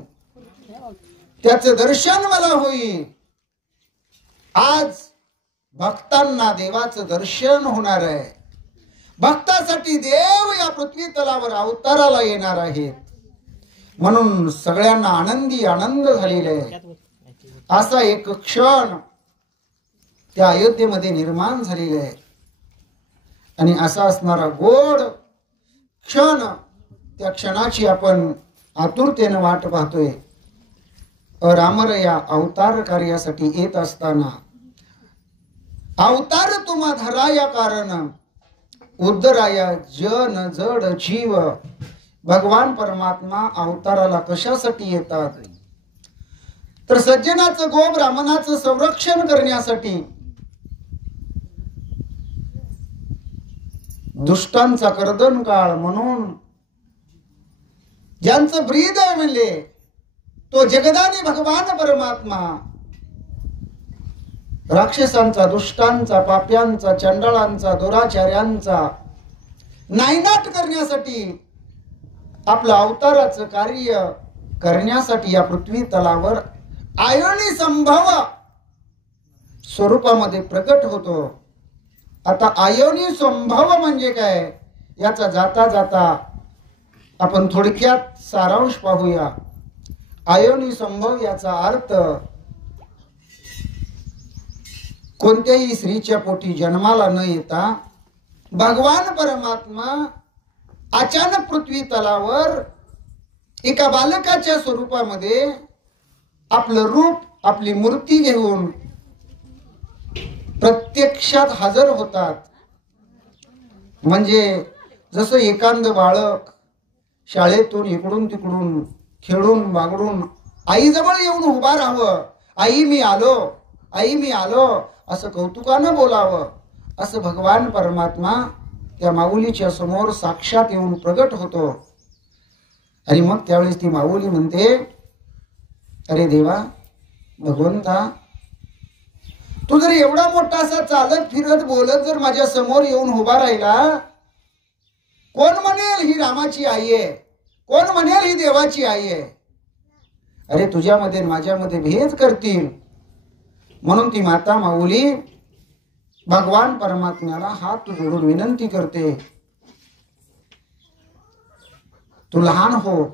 त्याचं दर्शन मला होईल. आज भक्तांना देवाचं दर्शन होणार आहे. भक्तासाठी देव या पृथ्वी तलावर अवताराला येणार आहेत. म्हणून सगळ्यांना आनंदी आनंद झालेला आहे. असा एक क्षण त्या अयोध्येमध्ये निर्माण झालेला आहे. आणि असा असणारा गोड क्षण, त्या क्षणाची आपण आतुरतेने वाट पाहतोय. रामर या अवतार कार्यासाठी येत असताना अवतार तुम्हा धराया कारण उद्धराया जन जड जीव. भगवान परमात्मा अवताराला कशासाठी येतात? तर सज्जनाचं गो ब्राह्मणाचं संरक्षण करण्यासाठी, दुष्टांचा कर्दन काळ म्हणून ज्यांचं ब्रीद आहे म्हणले तो जगदानी भगवान परमात्मा राक्षसांचा, दुष्टांचा, पाप्यांचा, चंडाळांचा, दुराचार्यांचा नायनाट करण्यासाठी, आपलं अवताराचं कार्य करण्यासाठी या पृथ्वी तलावर आयोनी संभव स्वरूपामध्ये प्रकट होतो. आता आयोनी संभव म्हणजे काय याचा जाता जाता आपण थोडक्यात सारांश पाहूया. आयोनी संभव याचा अर्थ कोणत्याही स्त्रीच्या पोटी जन्माला न येता भगवान परमात्मा अचानक पृथ्वी तलावर एका बालकाच्या स्वरूपामध्ये आपलं रूप, आपली मूर्ती घेऊन प्रत्यक्षात हजर होतात. म्हणजे जसं एखाद बाळक शाळेतून इकडून तिकडून खेळून बागडून आईजवळ येऊन उभा राहावं, आई मी आलो, आई मी आलो असं कौतुकानं बोलावं, असं भगवान परमात्मा त्या माऊलीच्या समोर साक्षात येऊन प्रगट होतो. आणि मग त्यावेळेस ती माऊली म्हणते, अरे देवा, भगवंता, तू जर एवढा मोठा असा चालत फिरत बोलत जर माझ्या समोर येऊन उभा राहिला, कोण म्हणेल ही रामाची आई आहे, कोण म्हणेल ही देवाची आई आहे. अरे तुझ्यामध्ये माझ्यामध्ये भेद करतील, म्हणून ती माता माऊली भगवान परमात्म्याला हात जोडून विनंती करते, तू लहान हो,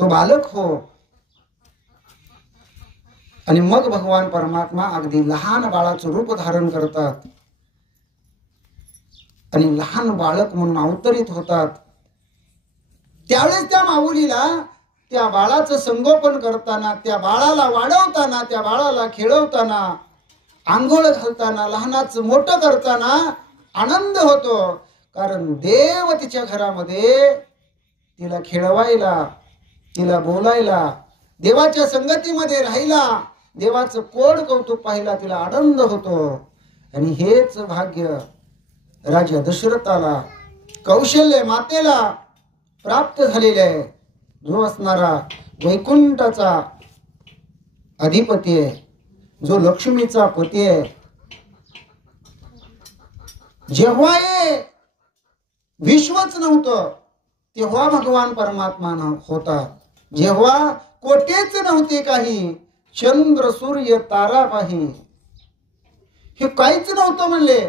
तो बालक हो. आणि मग भगवान परमात्मा अगदी लहान बाळाचं रूप धारण करतात आणि लहान बालक म्हणून अवतरित होतात. त्यावेळेस त्या माऊलीला त्या बाळाचं संगोपन करताना, त्या बाळाला वाढवताना, त्या बाळाला खेळवताना, आंघोळ घालताना, लहानाचं मोठं करताना आनंद होतो. कारण देव तिच्या घरामध्ये तिला खेळवायला, तिला बोलायला, देवाच्या संगतीमध्ये राहिला, देवाचं कोड कौतुक पाहिला तिला आनंद होतो. आणि हेच भाग्य राजा दशरथाला, कौशल्य मातेला प्राप्त झालेले आहे. जो असणारा वैकुंठाचा अधिपती आहे, जो लक्ष्मीचा पती आहे. जेव्हा हे विश्वच नव्हतं तेव्हा भगवान परमात्मा होता. जेव्हा कोटेच नव्हते काही, चंद्र सूर्य तारा पाही, हे काहीच नव्हतं म्हणले,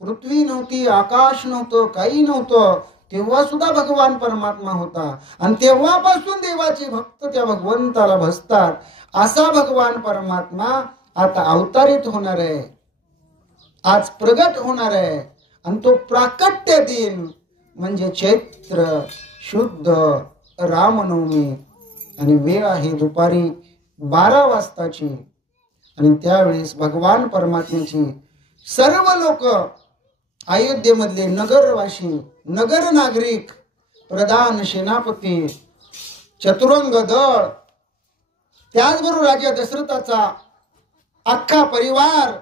पृथ्वी नव्हती, आकाश नव्हतं, काही नव्हतं, तेव्हा सुद्धा भगवान परमात्मा होता. आणि तेव्हापासून देवाचे भक्त त्या भगवंताला भजतात. असा भगवान परमात्मा आता अवतारित होणार आहे, आज प्रगट होणार आहे. आणि तो प्राकट्य दिन म्हणजे चैत्र शुद्ध रामनवमी. आणि वेळ आहे दुपारी 12 वाजताची. आणि त्यावेळेस भगवान परमात्म्याची सर्व लोक, अयोध्येमधले नगरवासी, नगर नागरिक, प्रधान सेनापती, चतुरंग दळ, त्याचबरोबर राजा दशरथाचा अख्खा परिवार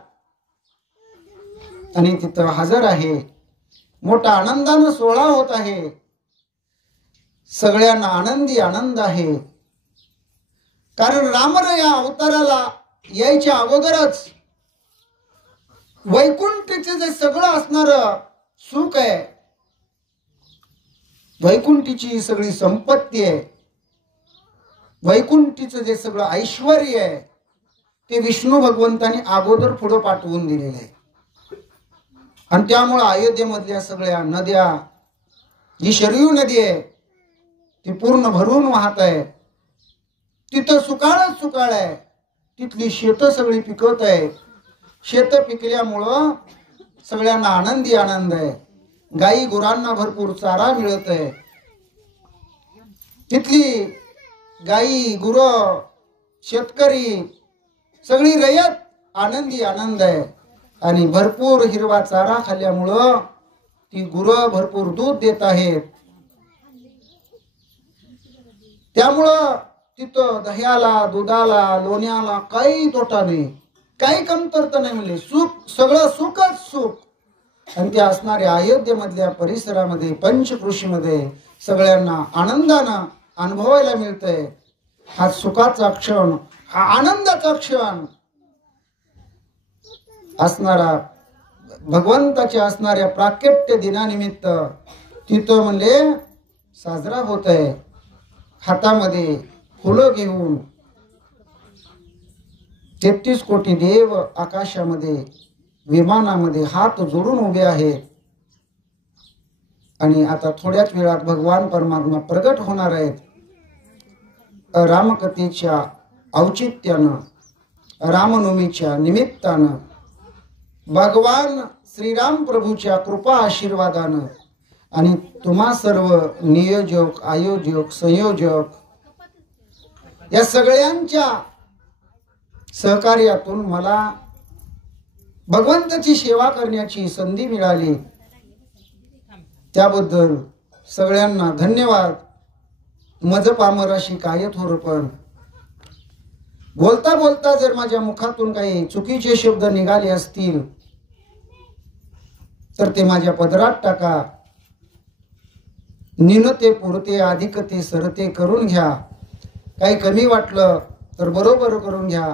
आणि तिथं हजर आहे. मोठा आनंदानं सोहळा होत आहे. सगळ्यांना आनंदी आनंद आहे. कारण रामर या अवताराला यायच्या अगोदरच वैकुंठीचे जे सगळं असणार सुख आहे, वैकुंठीची सगळी संपत्ती आहे, वैकुंठीचं जे सगळं ऐश्वर आहे, ते विष्णू भगवंतांनी अगोदर पुढे पाठवून दिलेलं आहे. आणि त्यामुळे अयोध्येमधल्या सगळ्या नद्या, जी शरयू नदी आहे ती पूर्ण भरून वाहत आहे. तिथं सुकाळच सुकाळ आहे. तिथली शेतं सगळी पिकत आहे. शेतं पिकल्यामुळं सगळ्यांना आनंदी आनंद आहे. गाई गुरांना भरपूर चारा मिळत आहे. तिथली गाई गुरं, शेतकरी, सगळी रयत आनंदी आनंद आहे. आणि भरपूर हिरवा चारा खाल्ल्यामुळं ती गुरं भरपूर दूध देत आहेत. त्यामुळं तिथं दह्याला, दुधाला, लोण्याला काही तोटा नाही, काही कमतरता नाही. म्हणजे सुख, सगळं सुखच सुख. आणि त्या असणाऱ्या अयोध्येमधल्या परिसरामध्ये, पंचकृषीमध्ये सगळ्यांना आनंदानं अनुभवायला मिळतंय. हा सुखाचा क्षण, हा आनंदाचा क्षण असणारा, भगवंताच्या असणाऱ्या प्राकट्य दिनानिमित्त तिथं म्हणले साजरा होत आहे. हातामध्ये फुलं घेऊन 33 कोटी देव आकाशामध्ये विमानामध्ये हात जोडून उभे आहेत. आणि आता थोड्याच वेळात भगवान परमात्मा प्रगट होणार आहेत. रामकथेच्या औचित्यानं, रामनवमीच्या निमित्तानं, भगवान श्रीराम प्रभूच्या कृपा आशीर्वादानं आणि तुम्हा सर्व नियोजक, आयोजक, संयोजक या सगळ्यांच्या सहकार्यातून मला भगवंताची सेवा करण्याची संधी मिळाली. त्याबद्दल सगळ्यांना धन्यवाद. मज पामराशी काय थोरपण. बोलता बोलता जर माझ्या मुखातून काही चुकीचे शब्द निघाले असतील तर ते माझ्या पदरात टाका. निनते पुरते अधिकते सरते करून घ्या. काही कमी वाटलं तर बरोबर करून घ्या.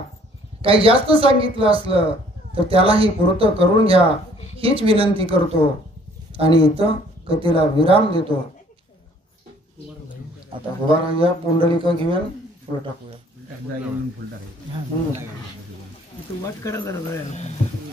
काही जास्त सांगितलं असलं तर त्यालाही पुरतं करून घ्या, हीच विनंती करतो. आणि इथं कथेला विराम देतो. आता उभा राहूया, पुंडलिका घेऊया, फुलं टाकूया. वाट करा जरा जायला